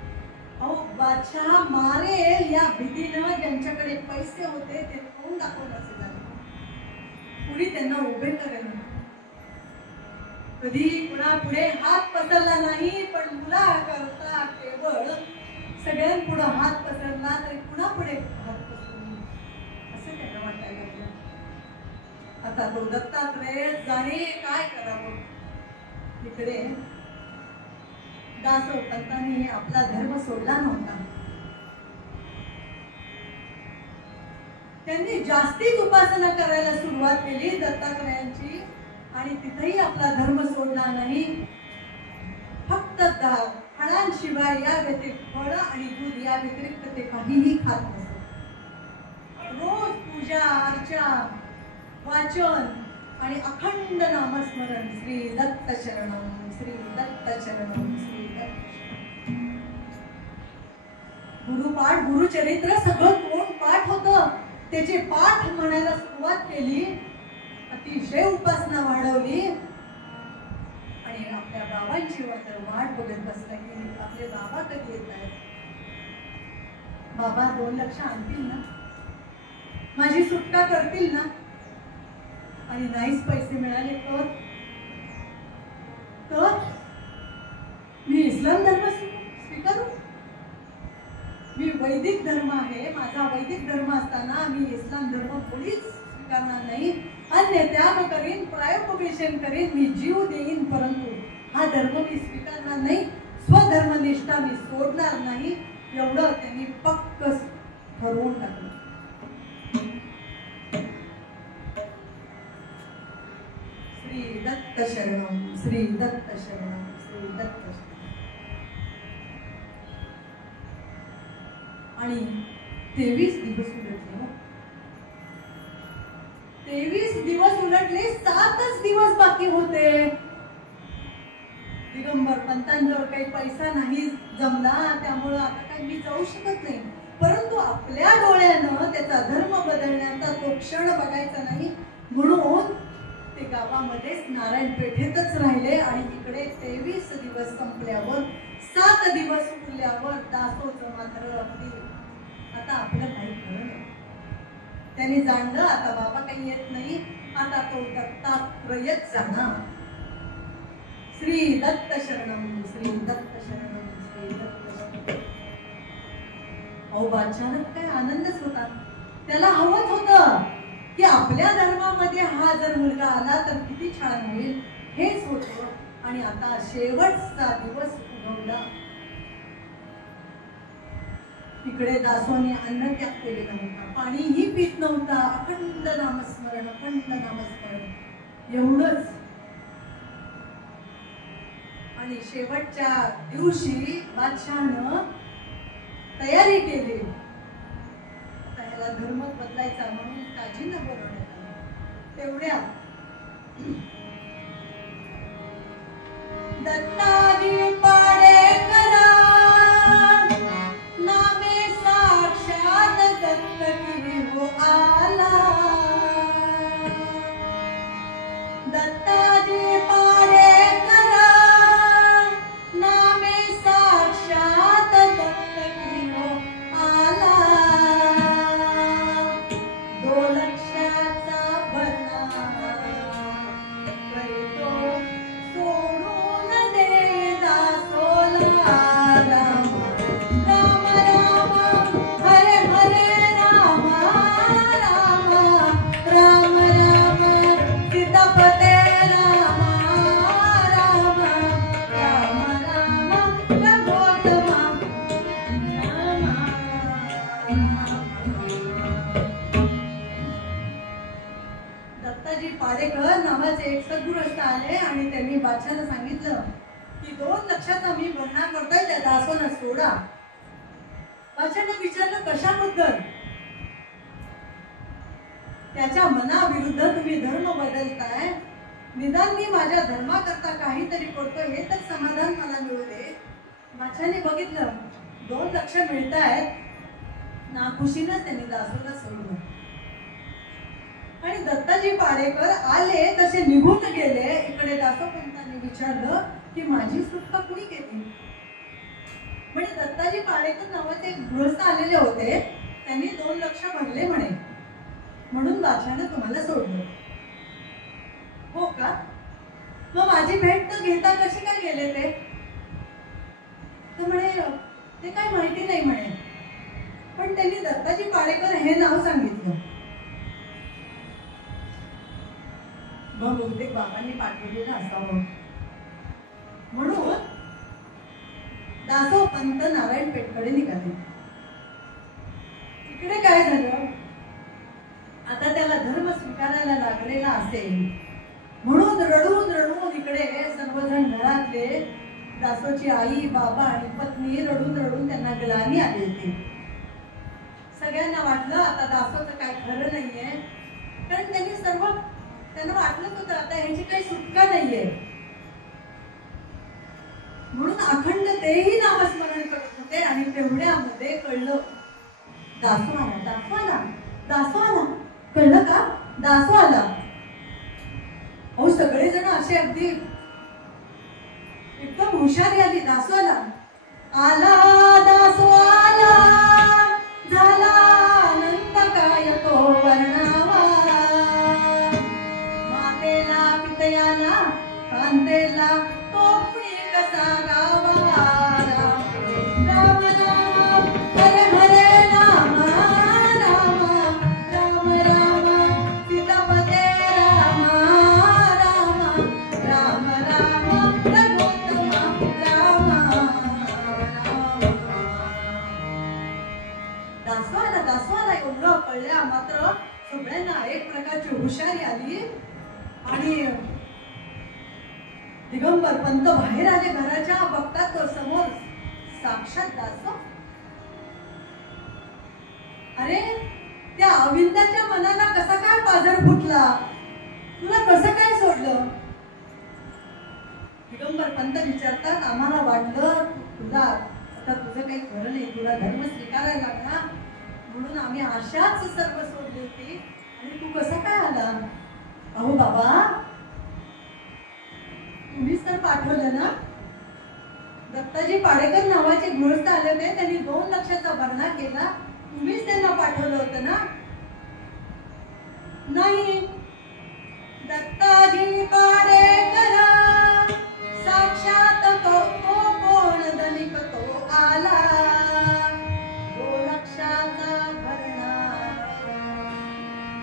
अहो बादशाह मारेल या भीतीनं ज्यांच्याकडे पैसे होते ते कोण दाखवून असे झाले. कुणी त्यांना उभे करेल. कधी कुणा पुढे हात पसरला नाही. पण मुला करता केवळ सगळ्यांपुढे हात पसरला तरी कुणा पुढे हात पसरला असं त्यांना वाटायला लागलं. आता तो दत्तात्रय जाणे काय करावं. इकडे दासो पंतांनी आपला धर्म सोडला नव्हता. त्यांनी जास्तीच उपासना करायला सुरुवात केली दत्तात्रयांची आणि तिथेही आपला धर्म सोडला नाही. फक्त फळांशिवाय या व्यतिरिक्त फळ आणि दूध या व्यतिरिक्त ते काहीही खात नसत. रोज पूजा अर्चा वाचन आणि अखंड नामस्मरण. श्री दत्त शरणम, श्री दत्त शरणम, श्री दत्त. गुरुपाठ गुरुचरित्र सगळं तोंड पाठ होतं. त्याचे पाठ म्हणायला सुरुवात केली. अतिशय उपासना वाढवली आणि आपल्या बाबांची वाट बघत बसला की आपले बाबा कधी येत आहेत. बाबा 2 लक्ष आणतील ना. माझी सुटका करतील ना. आणि नाहीच पैसे मिळाले तर मी इस्लाम धर्म स्वीकारू. मी वैदिक धर्म आहे. माझा वैदिक धर्म असताना मी इस्लाम धर्म कोणीच स्वीकारणार नाही. अन्य त्याग करीन, प्रायोपवेशन करीन, मी जीव देईन, परंतु हा धर्म मी स्वीकारणार नाही. स्वधर्मनिष्ठा मी सोडणार नाही. एवढं त्यांनी पक्क ठरवून टाकलं. श्री दत्त शरणम, श्री दत्त शरणम, श्री दत्त शरणम. आणि 23 दिवस उलटले. 23 दिवस उलटले. 7च दिवस बाकी होते. दिगंबर पंतांजवळ काही पैसा नाही जमला. त्यामुळं आता काही मी जाऊ शकत नाही. परंतु आपल्या डोळ्यानं त्याचा धर्म बदलण्याचा तो क्षण बघायचा नाही म्हणून ते गावामध्येच नारायण पेठेतच राहिले. आणि इकडे 23 दिवस संपल्यावर 7 दिवस उरल्यावर दासोचं मात्र अगदी आता आपलं काही खरं नाही. त्यांनी जाणलं आता बाबा काही येत नाही. आता तो दत्तात्रयच जाणार. श्री दत्त शरणम, श्री दत्त शरणम, श्री दत्त शरणम. अहो बादशाहात काय आनंदच होता. त्याला हवंच होतं की आपल्या धर्मामध्ये हा जर मुलगा आला तर किती छान होईल. हेच होतं. आणि आता शेवटचा दिवस उगवला. इकडे दासोने अन्न त्याग केलेला नव्हता, पाणीही पीत नव्हता, अखंड नामस्मरण, अखंड नामस्मरण एवढंच. आणि शेवटच्या दिवशी बादशहानं तयारी केली, त्याला धर्म बदलायचा म्हणून काजींना बोलवण्यात आलं. तेवढ्या दत्ताजी पाडेकरा नामे साक्षात दत्त गिरी आला. दत्ताजी पाडेकरा नामे साक्षात दत्त गिरी आला. 2 लक्षाचा भरणा करीतो सोडून दे दासोला. राम राम राम हरे हरे राम राम राम राम सीतापते राम राम राम राम रघोत्तमा राम. दत्ताजी पाडेकर नावाचे एक सद्गृहस्थ आले आणि त्यांनी बादशाला सांगितलं की 2 लक्षाचा मी भरणा करतोय, त्या दासोला सोडा. बादशाने विचारलं कशाबद्दल? त्याच्या मनाविरुद्ध तुम्ही धर्म बदलताय, निदान मी माझ्या धर्माकरता काहीतरी करतोय हे तर समाधान मला मिळू दे. बादशाने बघितलं 2 लक्ष मिळतायत, नाखुशीनंच त्यांनी दासोला सोडलं. आणि दत्ताजी पाडेकर आले तसे निघून गेले. इकडे दासोपंतांनी विचारलं की माझी सुटका कुणी केली? म्हणजे दत्ताजी पाडेकर नावाचे एक गृहस्थ आलेले होते, त्यांनी 2 लक्ष भरले म्हणे, म्हणून बादशाने तुम्हाला सोडलं. हो का? मग माझी भेट न घेता कसे काय गेले ते? तर म्हणे ते काय माहिती नाही म्हणे, पण त्यांनी दत्ताजी पाडेकर हे नाव सांगितलं. मग बहुतेक बाबांनी पाठवलेलं असावं म्हणून दासोपंत नारायणपेठकडे निघाले. इकडे काय झालं? आता त्याला धर्म स्वीकारायला लागलेला असेल म्हणून रडून रडून इकडे सर्वजण घरातले, दासोची आई, बाबा आणि पत्नी रडून रडून त्यांना ग्लानी आली होती. सगळ्यांना वाटलं आता दासोचं काय खरं नाहीये, कारण त्यांना वाटलं होतं आता ह्याची काही सुटका नाहीये. म्हणून अखंड तेही नामस्मरण करत होते. आणि तेवढ्यामध्ये कळलं दासो आला. कळलं का? दासो आला. अहो सगळेजण असे अगदी एकदम हुशारी आली. दासो आला दासो आला, झाला आनंद काय तो वर्णावा. मातेला पितयाला कांतेला तो कुणी कसा गावा. राम राम हरे हरे राम राम राम राम सीतापते राम राम राम राम रघुत्तमा राम राम. दासवाला एवढं कळल्या मात्र सगळ्यांना एक प्रकारची हुशारी आली. आणि दिगंबर पंत बाहेर आले घराच्या. बघतात तो समोर साक्षात दासो. अरे त्या अविंदाच्या मनाला कसा काय पाझर फुटला? तुला कसं काय सोडलं? दिगंबर पंत विचारतात, आम्हाला वाटलं तुला आता तुझं काही खरं नाही, तुला धर्म स्वीकारायला लागला म्हणून आम्ही आशाच सर्व सोडली होती आणि तू कसा काय आला? अहो बाबा तुम्हीच तर पाठवलं ना. दत्ताजी पाडेकर नावाचे गृहस्थ आले होते, त्यांनी 2 लक्षाचा भरणा केला, तुम्हीच त्यांना पाठवलं होतं ना. नाही, दत्ताजी पाडेकर साक्षात तो कोण धनिक तो आला. 2 लक्षाचा भरणा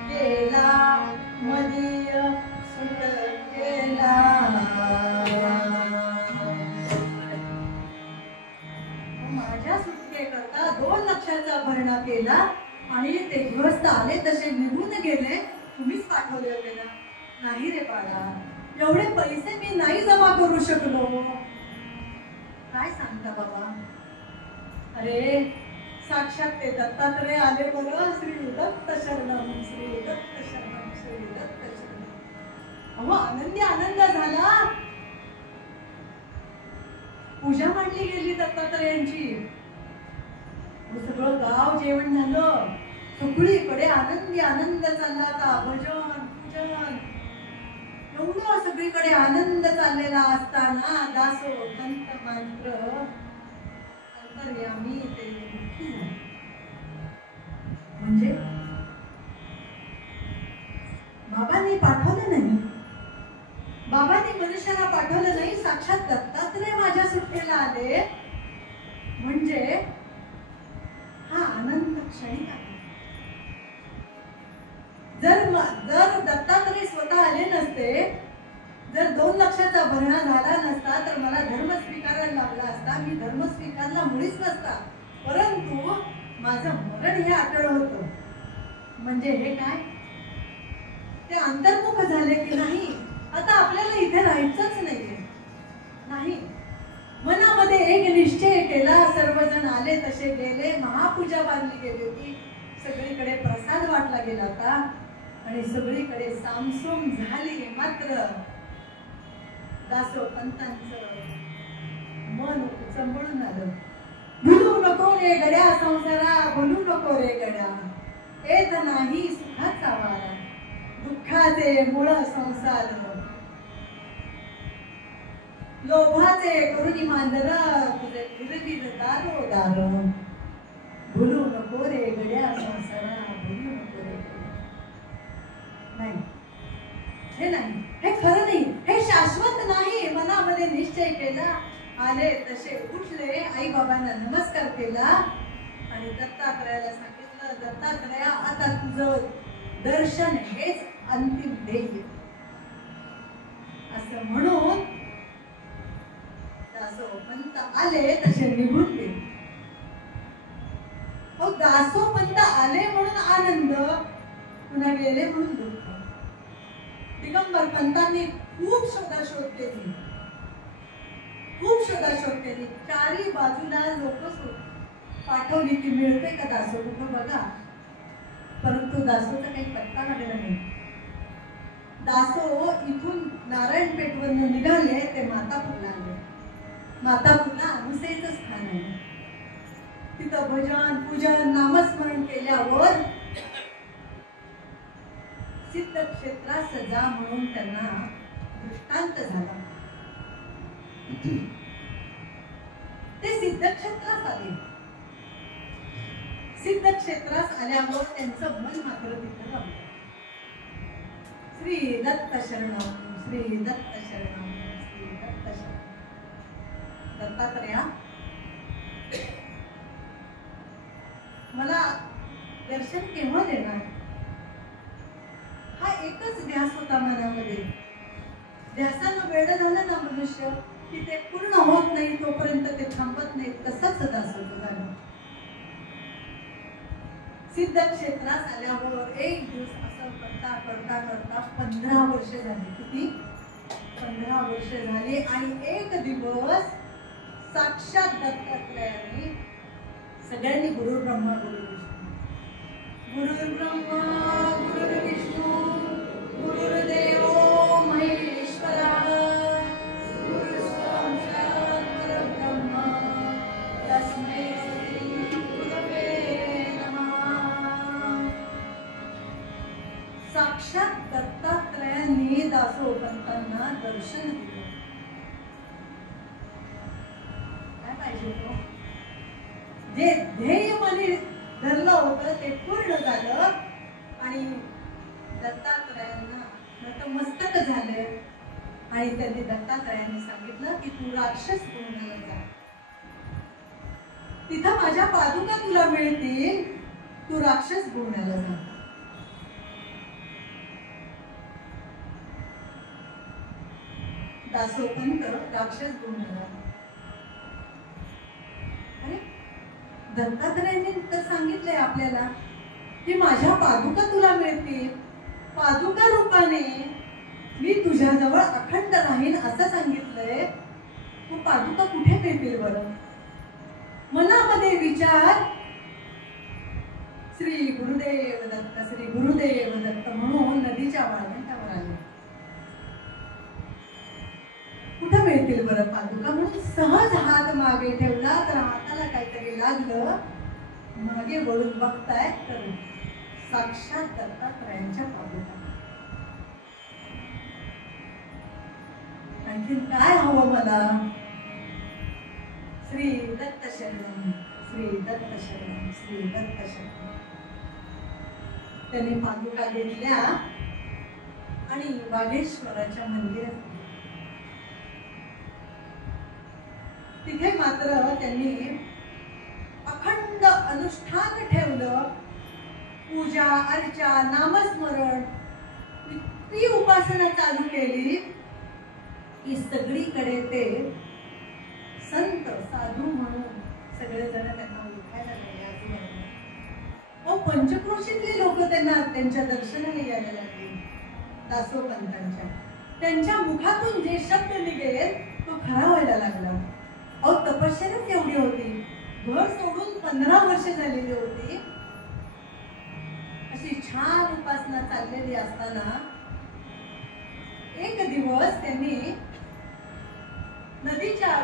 केला, मदीय सुट केला. माझ्या सुटकेकरता 2 लक्षाचा केला आणि ते गृहस्थ आले तसे निघून गेले. तुम्हीच पाठवले होते ना? नाही रे बाळा, एवढे पैसे मी नाही जमा करू शकलो. काय सांगता बाबा? अरे साक्षात ते दत्तात्रय आले बरं. श्री दत्त शरणम, श्री दत्त शरणम, श्री दत्त शरणम. अहो आनंदी आनंद झाला. पूजा मांडली गेली दत्तात्रयांची. सगळं गाव जेवण झालं. सगळीकडे आनंदी आनंद चालला होता. भजन पूजन एवढं सगळीकडे आनंद चाललेला असताना दासो पंत मात्र अंतर्यामी ते दुःखी झाले. म्हणजे बाबांनी पाठवलं नाही. बाबांनी मनुष्याला पाठवलं नाही. साक्षात दत्तात्रय माझ्या सुट्टीला आले. म्हणजे हा आनंद क्षणिक आहे. जर दत्तात्रय स्वतः आले नसते, जर 2 लक्षाचा भरणा झाला नसता तर मला धर्म स्वीकारायला लागला असता. मी धर्म स्वीकारला मुळीच नसता. परंतु माझं मरण हे अटळ होतं. म्हणजे हे काय? ते अंतर्मुख झाले की नाही. आता आपल्याला इथे राहायचंच नाहीये. नाही, मनामध्ये एक निश्चय केला. सर्वजण आले तसे गेले. महापूजा बांधली गेली होती. सगळीकडे प्रसाद वाटला गेला होता आणि सगळीकडे सामसूम झाली. मात्र दासो पंतांचं मन चंबळून आलं. भुलू नको रे गड्या संसारा, भुलू नको रे गड्या. येत नाही सुखाचा वारा, दुःखाचे मूळ संसार. लोभाचे करुणी मांजर, तुझे फिरवीर दारो दारो. भुलू नको रे गड्या संसारा, भुलू नको रे गड्या. नाही, हे नाही, हे खरं नाही, हे शाश्वत नाही. मनामध्ये निश्चय केला. आले तसे उठले. आई बाबांना नमस्कार केला आणि दत्तात्रयाला सांगितलं, दत्तात्रया आता तुझं दर्शन हेच अंतिम ध्येय. असं म्हणून दासोपंत आले तसे निघून गेले. हो, दासोपंत आले म्हणून आनंद, पुन्हा गेले म्हणून दुःख. दिगंबर पंतांनी खूप शोधाशोध केली. खूप शोधाशोध केली. चारी बाजूला लोक पाठवली की मिळते का दासो कुठं बघा. परंतु दासोचा काही पत्ता लागला नाही. दासो इथून नारायणपेठवरून निघाले ते मातापूरला आले. मातापूरला अनुसेचं स्थान आहे. तिथं भजन पूजन नामस्मरण केल्यावर सिद्ध क्षेत्रास जा म्हणून त्यांना दृष्टांत झाला. ते सिद्ध क्षेत्रास आले. सिद्ध क्षेत्रास आल्यावर त्यांचं मन मात्र तिथं रमलं. श्री दत्त शरणम, श्री दत्त शरणम, श्री दत्त शरणम. दत्तात्रया, मला दर्शन केव्हा देणार? हा एकच ध्यास होता मनामध्ये. ध्यासानं वेळ झालं ना मनुष्य की ते पूर्ण होत नाही तोपर्यंत ते थांबत नाही. तसंच दास होतं झालं. सिद्ध क्षेत्रात आल्यावर एक दिवस असं करता करता करता 15 वर्ष झाली. किती? 15 वर्ष झाली. आणि एक दिवस साक्षात दत्तात्रयाने सगळ्यांनी गुरु ब्रह्मा गुरु विष्णू, गुरु ब्रह्मा गुरु विष्णू गुरुर्देव महेश्वरा, गुरु साक्षात परब्रह्म तस्मै श्री गुरवे नमः. साक्षात दत्तात्रयाने दासोपंतांना दर्शन दिलं. काय पाहिजे तो? जे ध्येय मनी धरलं होतं ते पूर्ण झालं आणि दत्तात्रयांना नतमस्तक झाले. आणि त्यांनी दत्तात्रयांनी सांगितलं की तू राक्षस गुणाला जा. तिथं माझ्या पादुका तुला मिळतील. तू राक्षस गुणाला जा. दासोपंत राक्षस गुणाला. दत्तात्रयांनी तर सांगितलंय आपल्याला की माझ्या पादुका तुला मिळतील, पादुका रूपाने मी तुझ्याजवळ अखंड राहीन असं सांगितलंय. तू पादुका कुठे मिळतील बरं? मनामध्ये विचार श्री गुरुदेव दत्त, श्री गुरुदेव दत्त म्हणून नदीच्या वाळवंटावर आले. कुठं मिळतील बरं पादुका? म्हणून सहज हात मागे ठेवला तर हाताला काहीतरी लागलं. मागे वळून बघताय तर साक्षात दत्तात्रयांच्या पादुका. आणखीन काय हवं मला? श्री दत्त शरणम, श्री दत्त शरणम, श्री दत्त शरणम. त्यांनी पादुका घेतल्या आणि वाघेश्वराच्या मंदिरात तिथे मात्र त्यांनी अखंड अनुष्ठान ठेवलं. पूजा अर्चा नामस्मरण इतकी उपासना चालू केली की सगळीकडे ते संत साधू म्हणून सगळेजण त्यांना ओळखायला लागले. पंचक्रोशीतले लोक त्यांच्या दर्शनाला यायला लागले. दासोपंतांच्या त्यांच्या मुखातून जे शब्द निघेल तो खरा व्हायला लागला. तपश्चर्याच एवढी होती. घर सोडून 15 वर्ष झालेली होती. अशी छान उपासना चाललेली असताना एक दिवस त्यांनी नदीच्या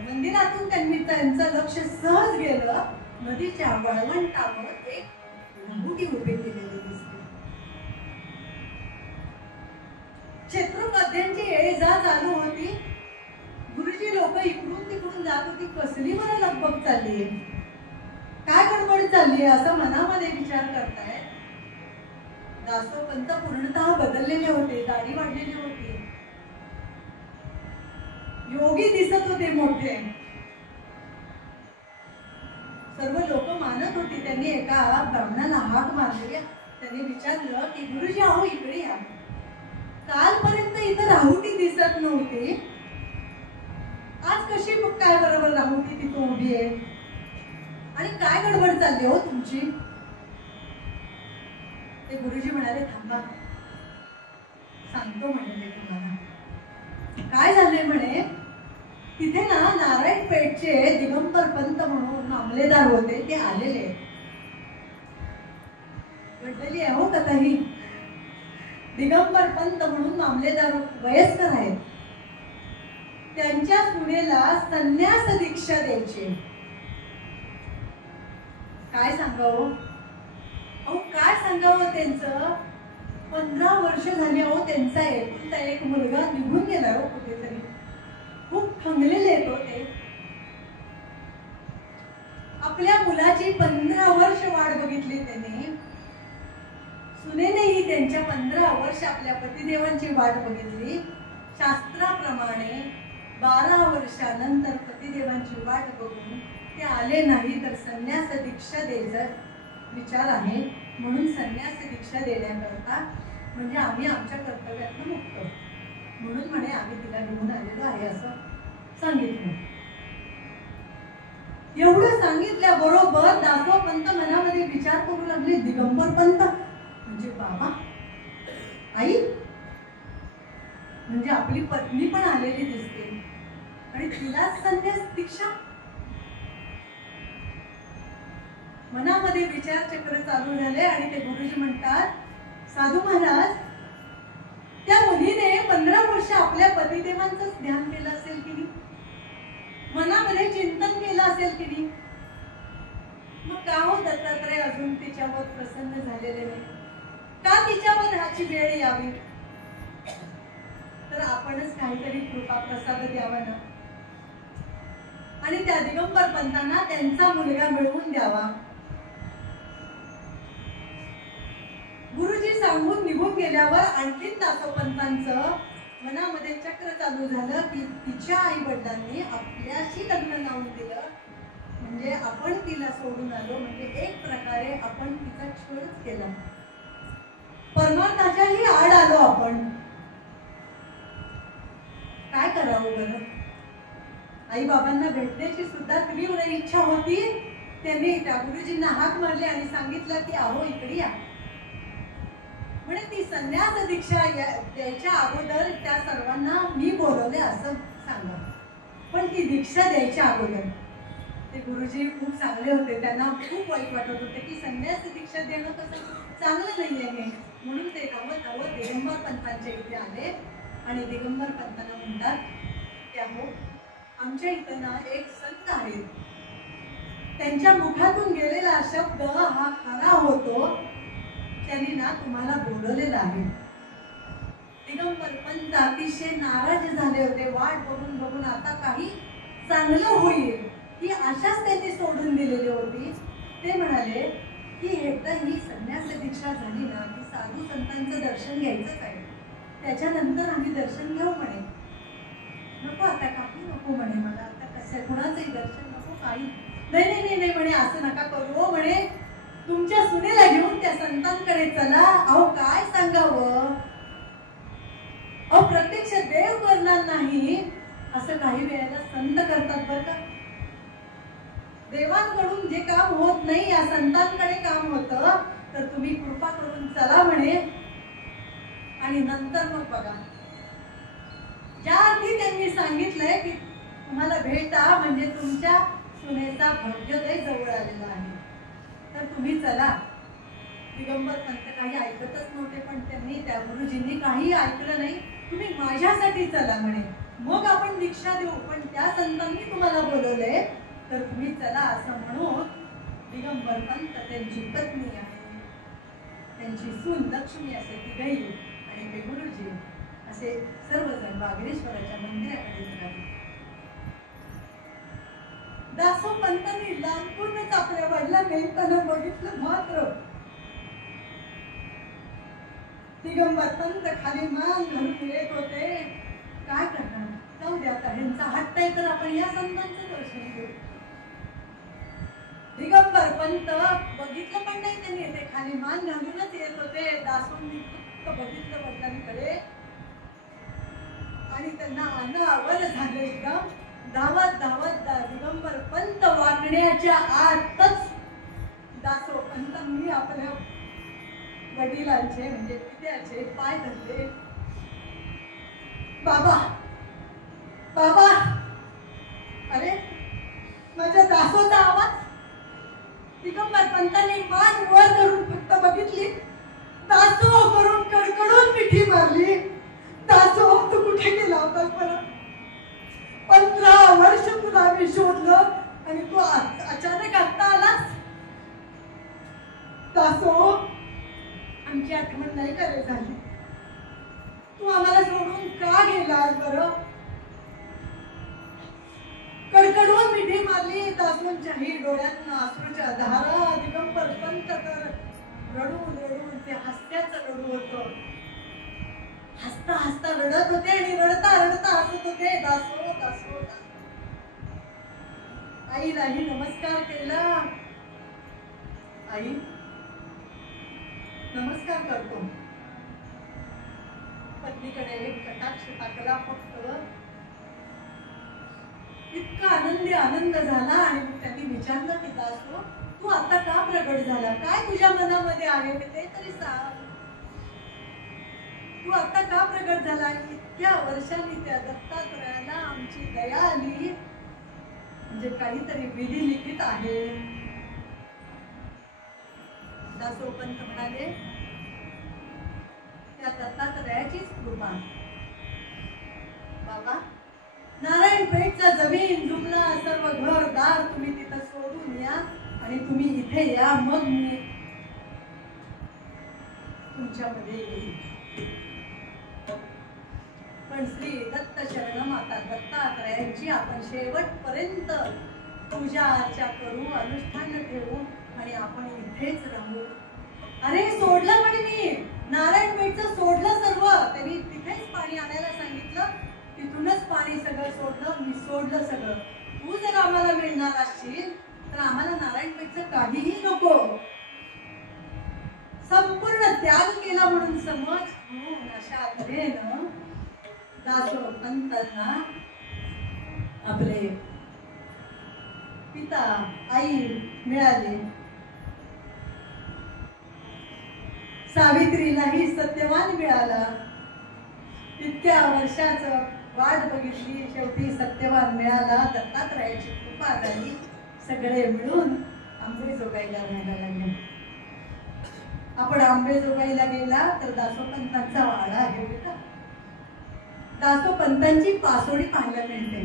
मंदिरातून त्यांचं लक्ष सहज गेलं. नदीच्या वळवंटावर एक राहुटी उभी केलेली दिसते. क्षेत्रपाद्यांची ये जा चालू होती. गुरुजी लोक इकडून तिकडून जात होती. कसली मला लगबग चालली, काय गडबड चालली असं मनामध्ये विचार करतायत. दासोपंत पूर्णतः बदललेले होते. दाढी वाढलेली होती. योगी दिसत होते मोठे. सर्व लोक मानत होती. त्यांनी एका ब्राह्मणाला हाक मारली. त्यांनी विचारलं की गुरुजी अहो इकडे या. कालपर्यंत इथं राहुटी दिसत नव्हती, आज कशी काय बरोबर राहुटी तिथं उभी आहे आणि काय गडबड चालली हो तुमची? ते गुरुजी म्हणाले थांबा, सांगतो म्हणाले तुम्हाला. काय झालंय म्हणे, तिथे ना नारायणपेठचे दिगंबर पंत म्हणून मामलेदार होते, ते आलेले. घडलेली आहे हो कथा ही. दिगंबर पंत म्हणून मामलेदार वयस्कर आहेत. त्यांच्या सुनेला संन्यास दीक्षा द्यायची. काय सांगावं अहो, काय सांगावं त्यांचं. 15 वर्ष झाली अहो. त्यांचा एक मुलगा निघून गेला हो कुठेतरी. खूप खंगलेले आहेत ते. आपल्या मुलाची 15 वर्ष वाट बघितली त्यांनी. सुनेनेही त्यांच्या 15 वर्ष आपल्या पतिदेवांची वाट बघितली. शास्त्राप्रमाणे 12 वर्षानंतर पतिदेवांची वाट बघून ते आले नाही तर संन्यास दीक्षा द्यायचा विचार आहे. म्हणून संन्यास दीक्षा देण्याकरता म्हणजे आम्ही आमच्या कर्तव्यातून मुक्त म्हणून म्हणे आम्ही तिला घेऊन आलेलो आहे असं सांगितलं. एवढं सांगितल्याबरोबर दासोपंत मनामध्ये विचार करू लागले, दिगंबर पंत म्हणजे बाबा, आई म्हणजे आपली पत्नी पण आलेली दिसते आणि तिला संन्यास दीक्षा. मनामध्ये विचार चक्र चालू झाले आणि ते गुरुजी म्हणतात, साधू महाराज, त्या मुलीने 15 वर्ष आपल्या पतिदेवांचं ध्यान केलं असेल की नाही, मनामध्ये चिंतन केलं असेल की नाही, मग का हो दत्तात्रय अजून तिच्यावर प्रसन्न झालेले नाही? का तिच्यावर ह्याची वेळ यावी? तर आपणच काहीतरी कृपा प्रसाद द्यावा ना आणि त्या दिगंबर पंतांना त्यांचा मुलगा मिळवून द्यावा. गुरुजी सांगून निघून गेल्यावर आणखीन दासोपंतांचं मनामध्ये चक्र चालू झालं की तिच्या आई वडिलांनी आपल्याशी लग्न लावून दिलं म्हणजे आपण तिला सोडून आलो, म्हणजे एक प्रकारे आपण तिचा छळच केला, परमार्थाच्याही आड आलो आपण. काय करावं बरं? आई बाबांना भेटण्याची सुद्धा तीव्र इच्छा होती त्यांनी त्या गुरुजींना हाक मारली आणि सांगितलं की अहो इकडे या. म्हणे ती संन्यास दीक्षा द्यायच्या अगोदर त्या सर्वांना मी बोलवले असं सांगा, पण ती दीक्षा द्यायच्या अगोदर ते गुरुजी खूप चांगले होते. त्यांना खूप वाईट वाटत होते की संन्यास दीक्षा देणं कसं चांगलं नाही आहे, म्हणून ते धावत दिगंबर पंतांच्या इथे आले आणि दिगंबर पंतांना म्हणतात की अहो आमच्या इथं ना एक संत आहेत, त्यांच्या मुखातून गेलेला शब्द हा खरा होतो, त्यांनी ना तुम्हाला बोलवलेलं आहे. दिगंबर पंत अतिशय नाराज झाले होते. वाट बघून बघून आता काही चांगलं होईल ही आशाच त्यांनी सोडून दिलेली होती. ते म्हणाले की एकदा ही संन्यास दीक्षा झाली ना की साधू संतांचं दर्शन घ्यायचंच आहे, त्याच्यानंतर आम्ही दर्शन घेऊ म्हणे. नको आता काही नको म्हणे, मला आता कसं कुणाचंही दर्शन नको, काही नाही म्हणे, असं नका करू म्हणे, तुमच्या सुनेला घेऊन त्या संतांकडे चला. अहो काय सांगावं, अहो प्रत्यक्ष देव करणार नाही असं काही वेळेला संत करतात बरं का. देवांकडून जे काम होत नाही या संतांकडे काम होतं, तर तुम्ही कृपा करून चला म्हणे आणि नंतर मग बघा. ज्या अर्थी त्यांनी सांगितलंय की तुम्हाला भेटा म्हणजे तुमच्या सुनेचा भाग्योदय जवळ आलेला आहे, तर तुम्ही चला. दिगंबर पंत काही ऐकतच नव्हते, पण त्यांनी त्या गुरुजींनी काही ऐकलं नाही. तुम्ही माझ्यासाठी चला म्हणे, मग आपण दीक्षा देऊ, पण त्या संतांनी तुम्हाला बोलवलंय तर तुम्ही चला असं म्हणून दिगंबर पंत, त्यांची पत्नी आहे, त्यांची सून लक्ष्मी असे तिघही आणि ते गुरुजी असे सर्वजण वागरेश्वराच्या मंदिराकडे निघाले. दासो पंतांनी लांबूनच आपल्या वडिलांना येताना बघितलं, मात्र दिगंबर पंत खाली मान घालून येत होते. काय करणार, जाऊ द्या आता, ह्यांचा हट्ट आहे तर आपण या संतांचं दर्शन घेऊ. दिगंबर पंत बघितलं पण नाही त्यांनी, ते खाली मान घालूनच येत होते. दासोंनी बघितलं वडिलांकडे आणि त्यांना अनावर झालं. एकदम धावत धावत दिगंबर पंत वागण्याच्या आतच दासो पंतांनी आपल्या वडिलांचे म्हणजे पित्याचे पाय धरले. बाबा बाबा, अरे माझ्या दासोचा आवाज. दिगंबर पंतांनी मान वर करून फक्त बघितली, दासो करून कडकडून मिठी मारली. दासो तू कुठे गेला होतास परत? 15 वर्ष तुला आम्ही शोधलं आणि तू अचानक आता आलास. दासो आमची आठवण नाही का रे झाली? तू आम्हाला सोडून का गेलास बरं? कडकडून मिठी मारली. दासोंच्याही डोळ्यांना अश्रूच्या धारा. दिगंबर पंत तर रडून रडून, ते हास्याचं रडू होतं, हसता हसता रडत होते आणि रडता रडता हसत होते. दासो दासो आईलाही नमस्कार केला. आई नमस्कार करतो. पत्नीकडे एक कटाक्ष टाकला फक्त. इतका आनंद झाला आणि त्यांनी विचारलं की दासो तू आता का प्रगट झाला, काय तुझ्या मनामध्ये आहे ते तरी सांग. तू आता का प्रगट झाला? इतक्या वर्षांनी त्या दत्तात्रयाला आमची दया आली, म्हणजे काहीतरी विधी लिखित आहे. दासोपंत म्हणाले त्या दत्तात्रयाचीच कृपा. बाबा नारायणपेठचा जमीन जुमला सर्व घरदार तुम्ही तिथं सोडून या आणि तुम्ही इथे या, मग मी तुमच्यामध्ये येईल. पण श्री दत्त शरण माता दत्तात्रयांची आपण शेवटपर्यंत पूजा अर्चा करू, अनुष्ठान ठेवू आणि आपण इथेच राहू. अरे सोडलं पण मी नारायणपेठचं सोडलं सर्व. त्यांनी तिथेच पाणी आणायला सांगितलं, तिथूनच पाणी सगळं सोडलं, मी सोडलं सगळं. तू जर आम्हाला मिळणार असशील तर आम्हाला नारायणपेठचं काहीही नको, संपूर्ण त्याग केला म्हणून समज. अशा तऱ्हेनं दासोपंतांना आपले पिता आई मिळाले. सावित्रीलाही सत्यवान मिळाला. इतक्या वर्षाचं वाट बघितली, शेवटी सत्यवान मिळाला. दत्तात्रयाची कृपा झाली. सगळे मिळून आंबेजोगाईला राहायला लागले. आपण आंबेजोगाईला गेला तर दासोपंतांचा वाडा आहे बेटा. दासोपंतांची पासोडी पाहायला मिळते.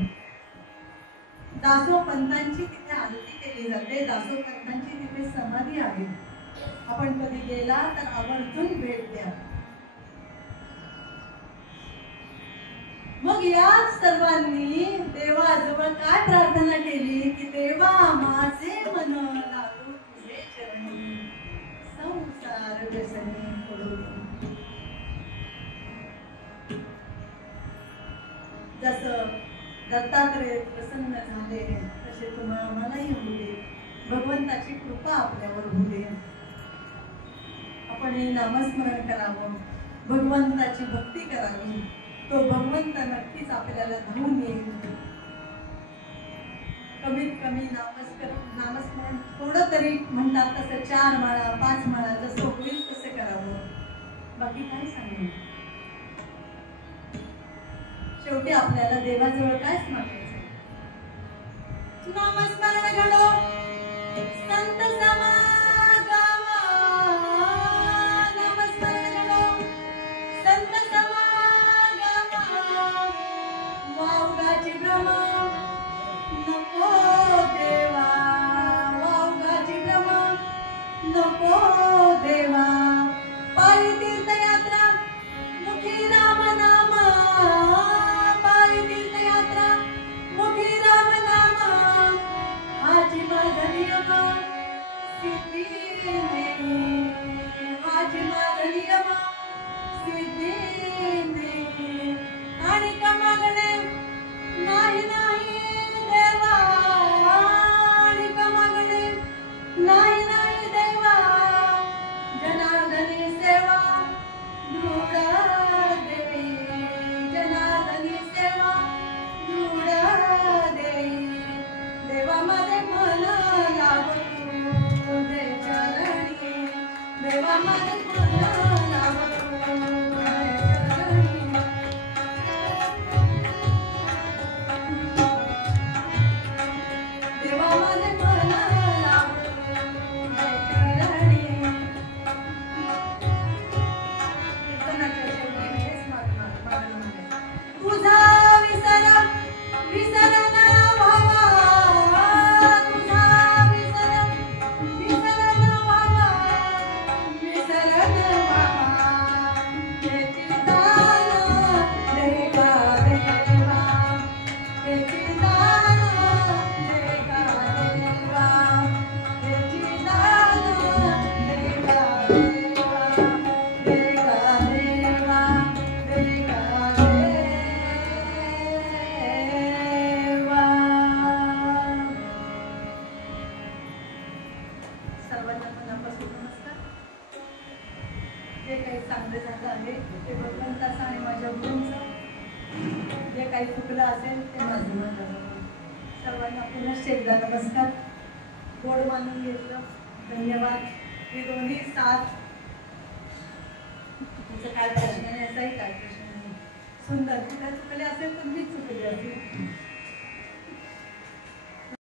दासोपंतांची तिथे आरती केली जाते. दासोपंतांची तिथे समाधी आहे. आपण कधी गेला तर आवर्जून भेट द्या. मग या सर्वांनी देवाजवळ काय प्रार्थना केली की देवा माझे मन लागू तुझे चरणी, संसार व्यसनी पडू. जसं दत्तात्रय प्रसन्न झाले तसे तुम्हाला मलाही होऊ दे. भगवंताची कृपा आपल्यावर होऊ दे. आपण हे नामस्मरण करावं, भगवंताची भक्ती करावी. तो भगवंत नक्कीच आपल्याला धावून येईल. कमीत कमी नामस्मरण थोडं तरी म्हणतात तसं 4 माळा 5 माळा जसं होईल तसं करावं. बाकी काय सांगू. शेवटी आपल्याला देवाजवळ कायच मागायचं. नामस्मरण घडो संत समागमा. नामस्मरण घडो संत समागमा. वावगाची भ्रमा नको देवा, वावगाची भ्रमा नको देवा. पायी तीर्थयात्रा मुखी राम नामा, पायी तीर्थयात्रा मुखी राम नामा. हाची माझा नियम सिद्धी नाही, हाची माझा नियम सिद्धी नाही. आणि कमागणे नाही नाही देवा, आणि कमागणे नाही नाही देवा. जनार्दनी सेवा दृढ देई, जनार्दनी सेवा दृढ देई. देवा माझे मन लाव तुझे चरणी, देवा माझे मन लाव तुझे चरणी. देवा माझे मन लाव तुझे चरणी. कीर्तनाच्या शेवटी मी हेच मागणं आहे. तुझा विसर विसरण व्हावा, तुझा विसर विसरण व्हावा, विसरण व्हावा. त्याची दान दे का देवा, त्याची दान दे का देवा, त्याची दान दे का देवा, दे का देवा, दे का देवा. सर्वांना मनापासून नमस्कार. जे काही चांगलं झालं आहे ते भगवंताचं आणि माझ्या गुरूंचं. जे काही चुकलं असेल ते माझं माझं. सर्वांना पुनश्च एकदा नमस्कार. गोड मानून घेतलं, धन्यवाद. हे दोन्ही साथ. तुमचं काय प्रश्न नाही, असाही काय प्रश्न नाही. सुंदर. कुठे चुकले असेल तर मीच चुकले असेल.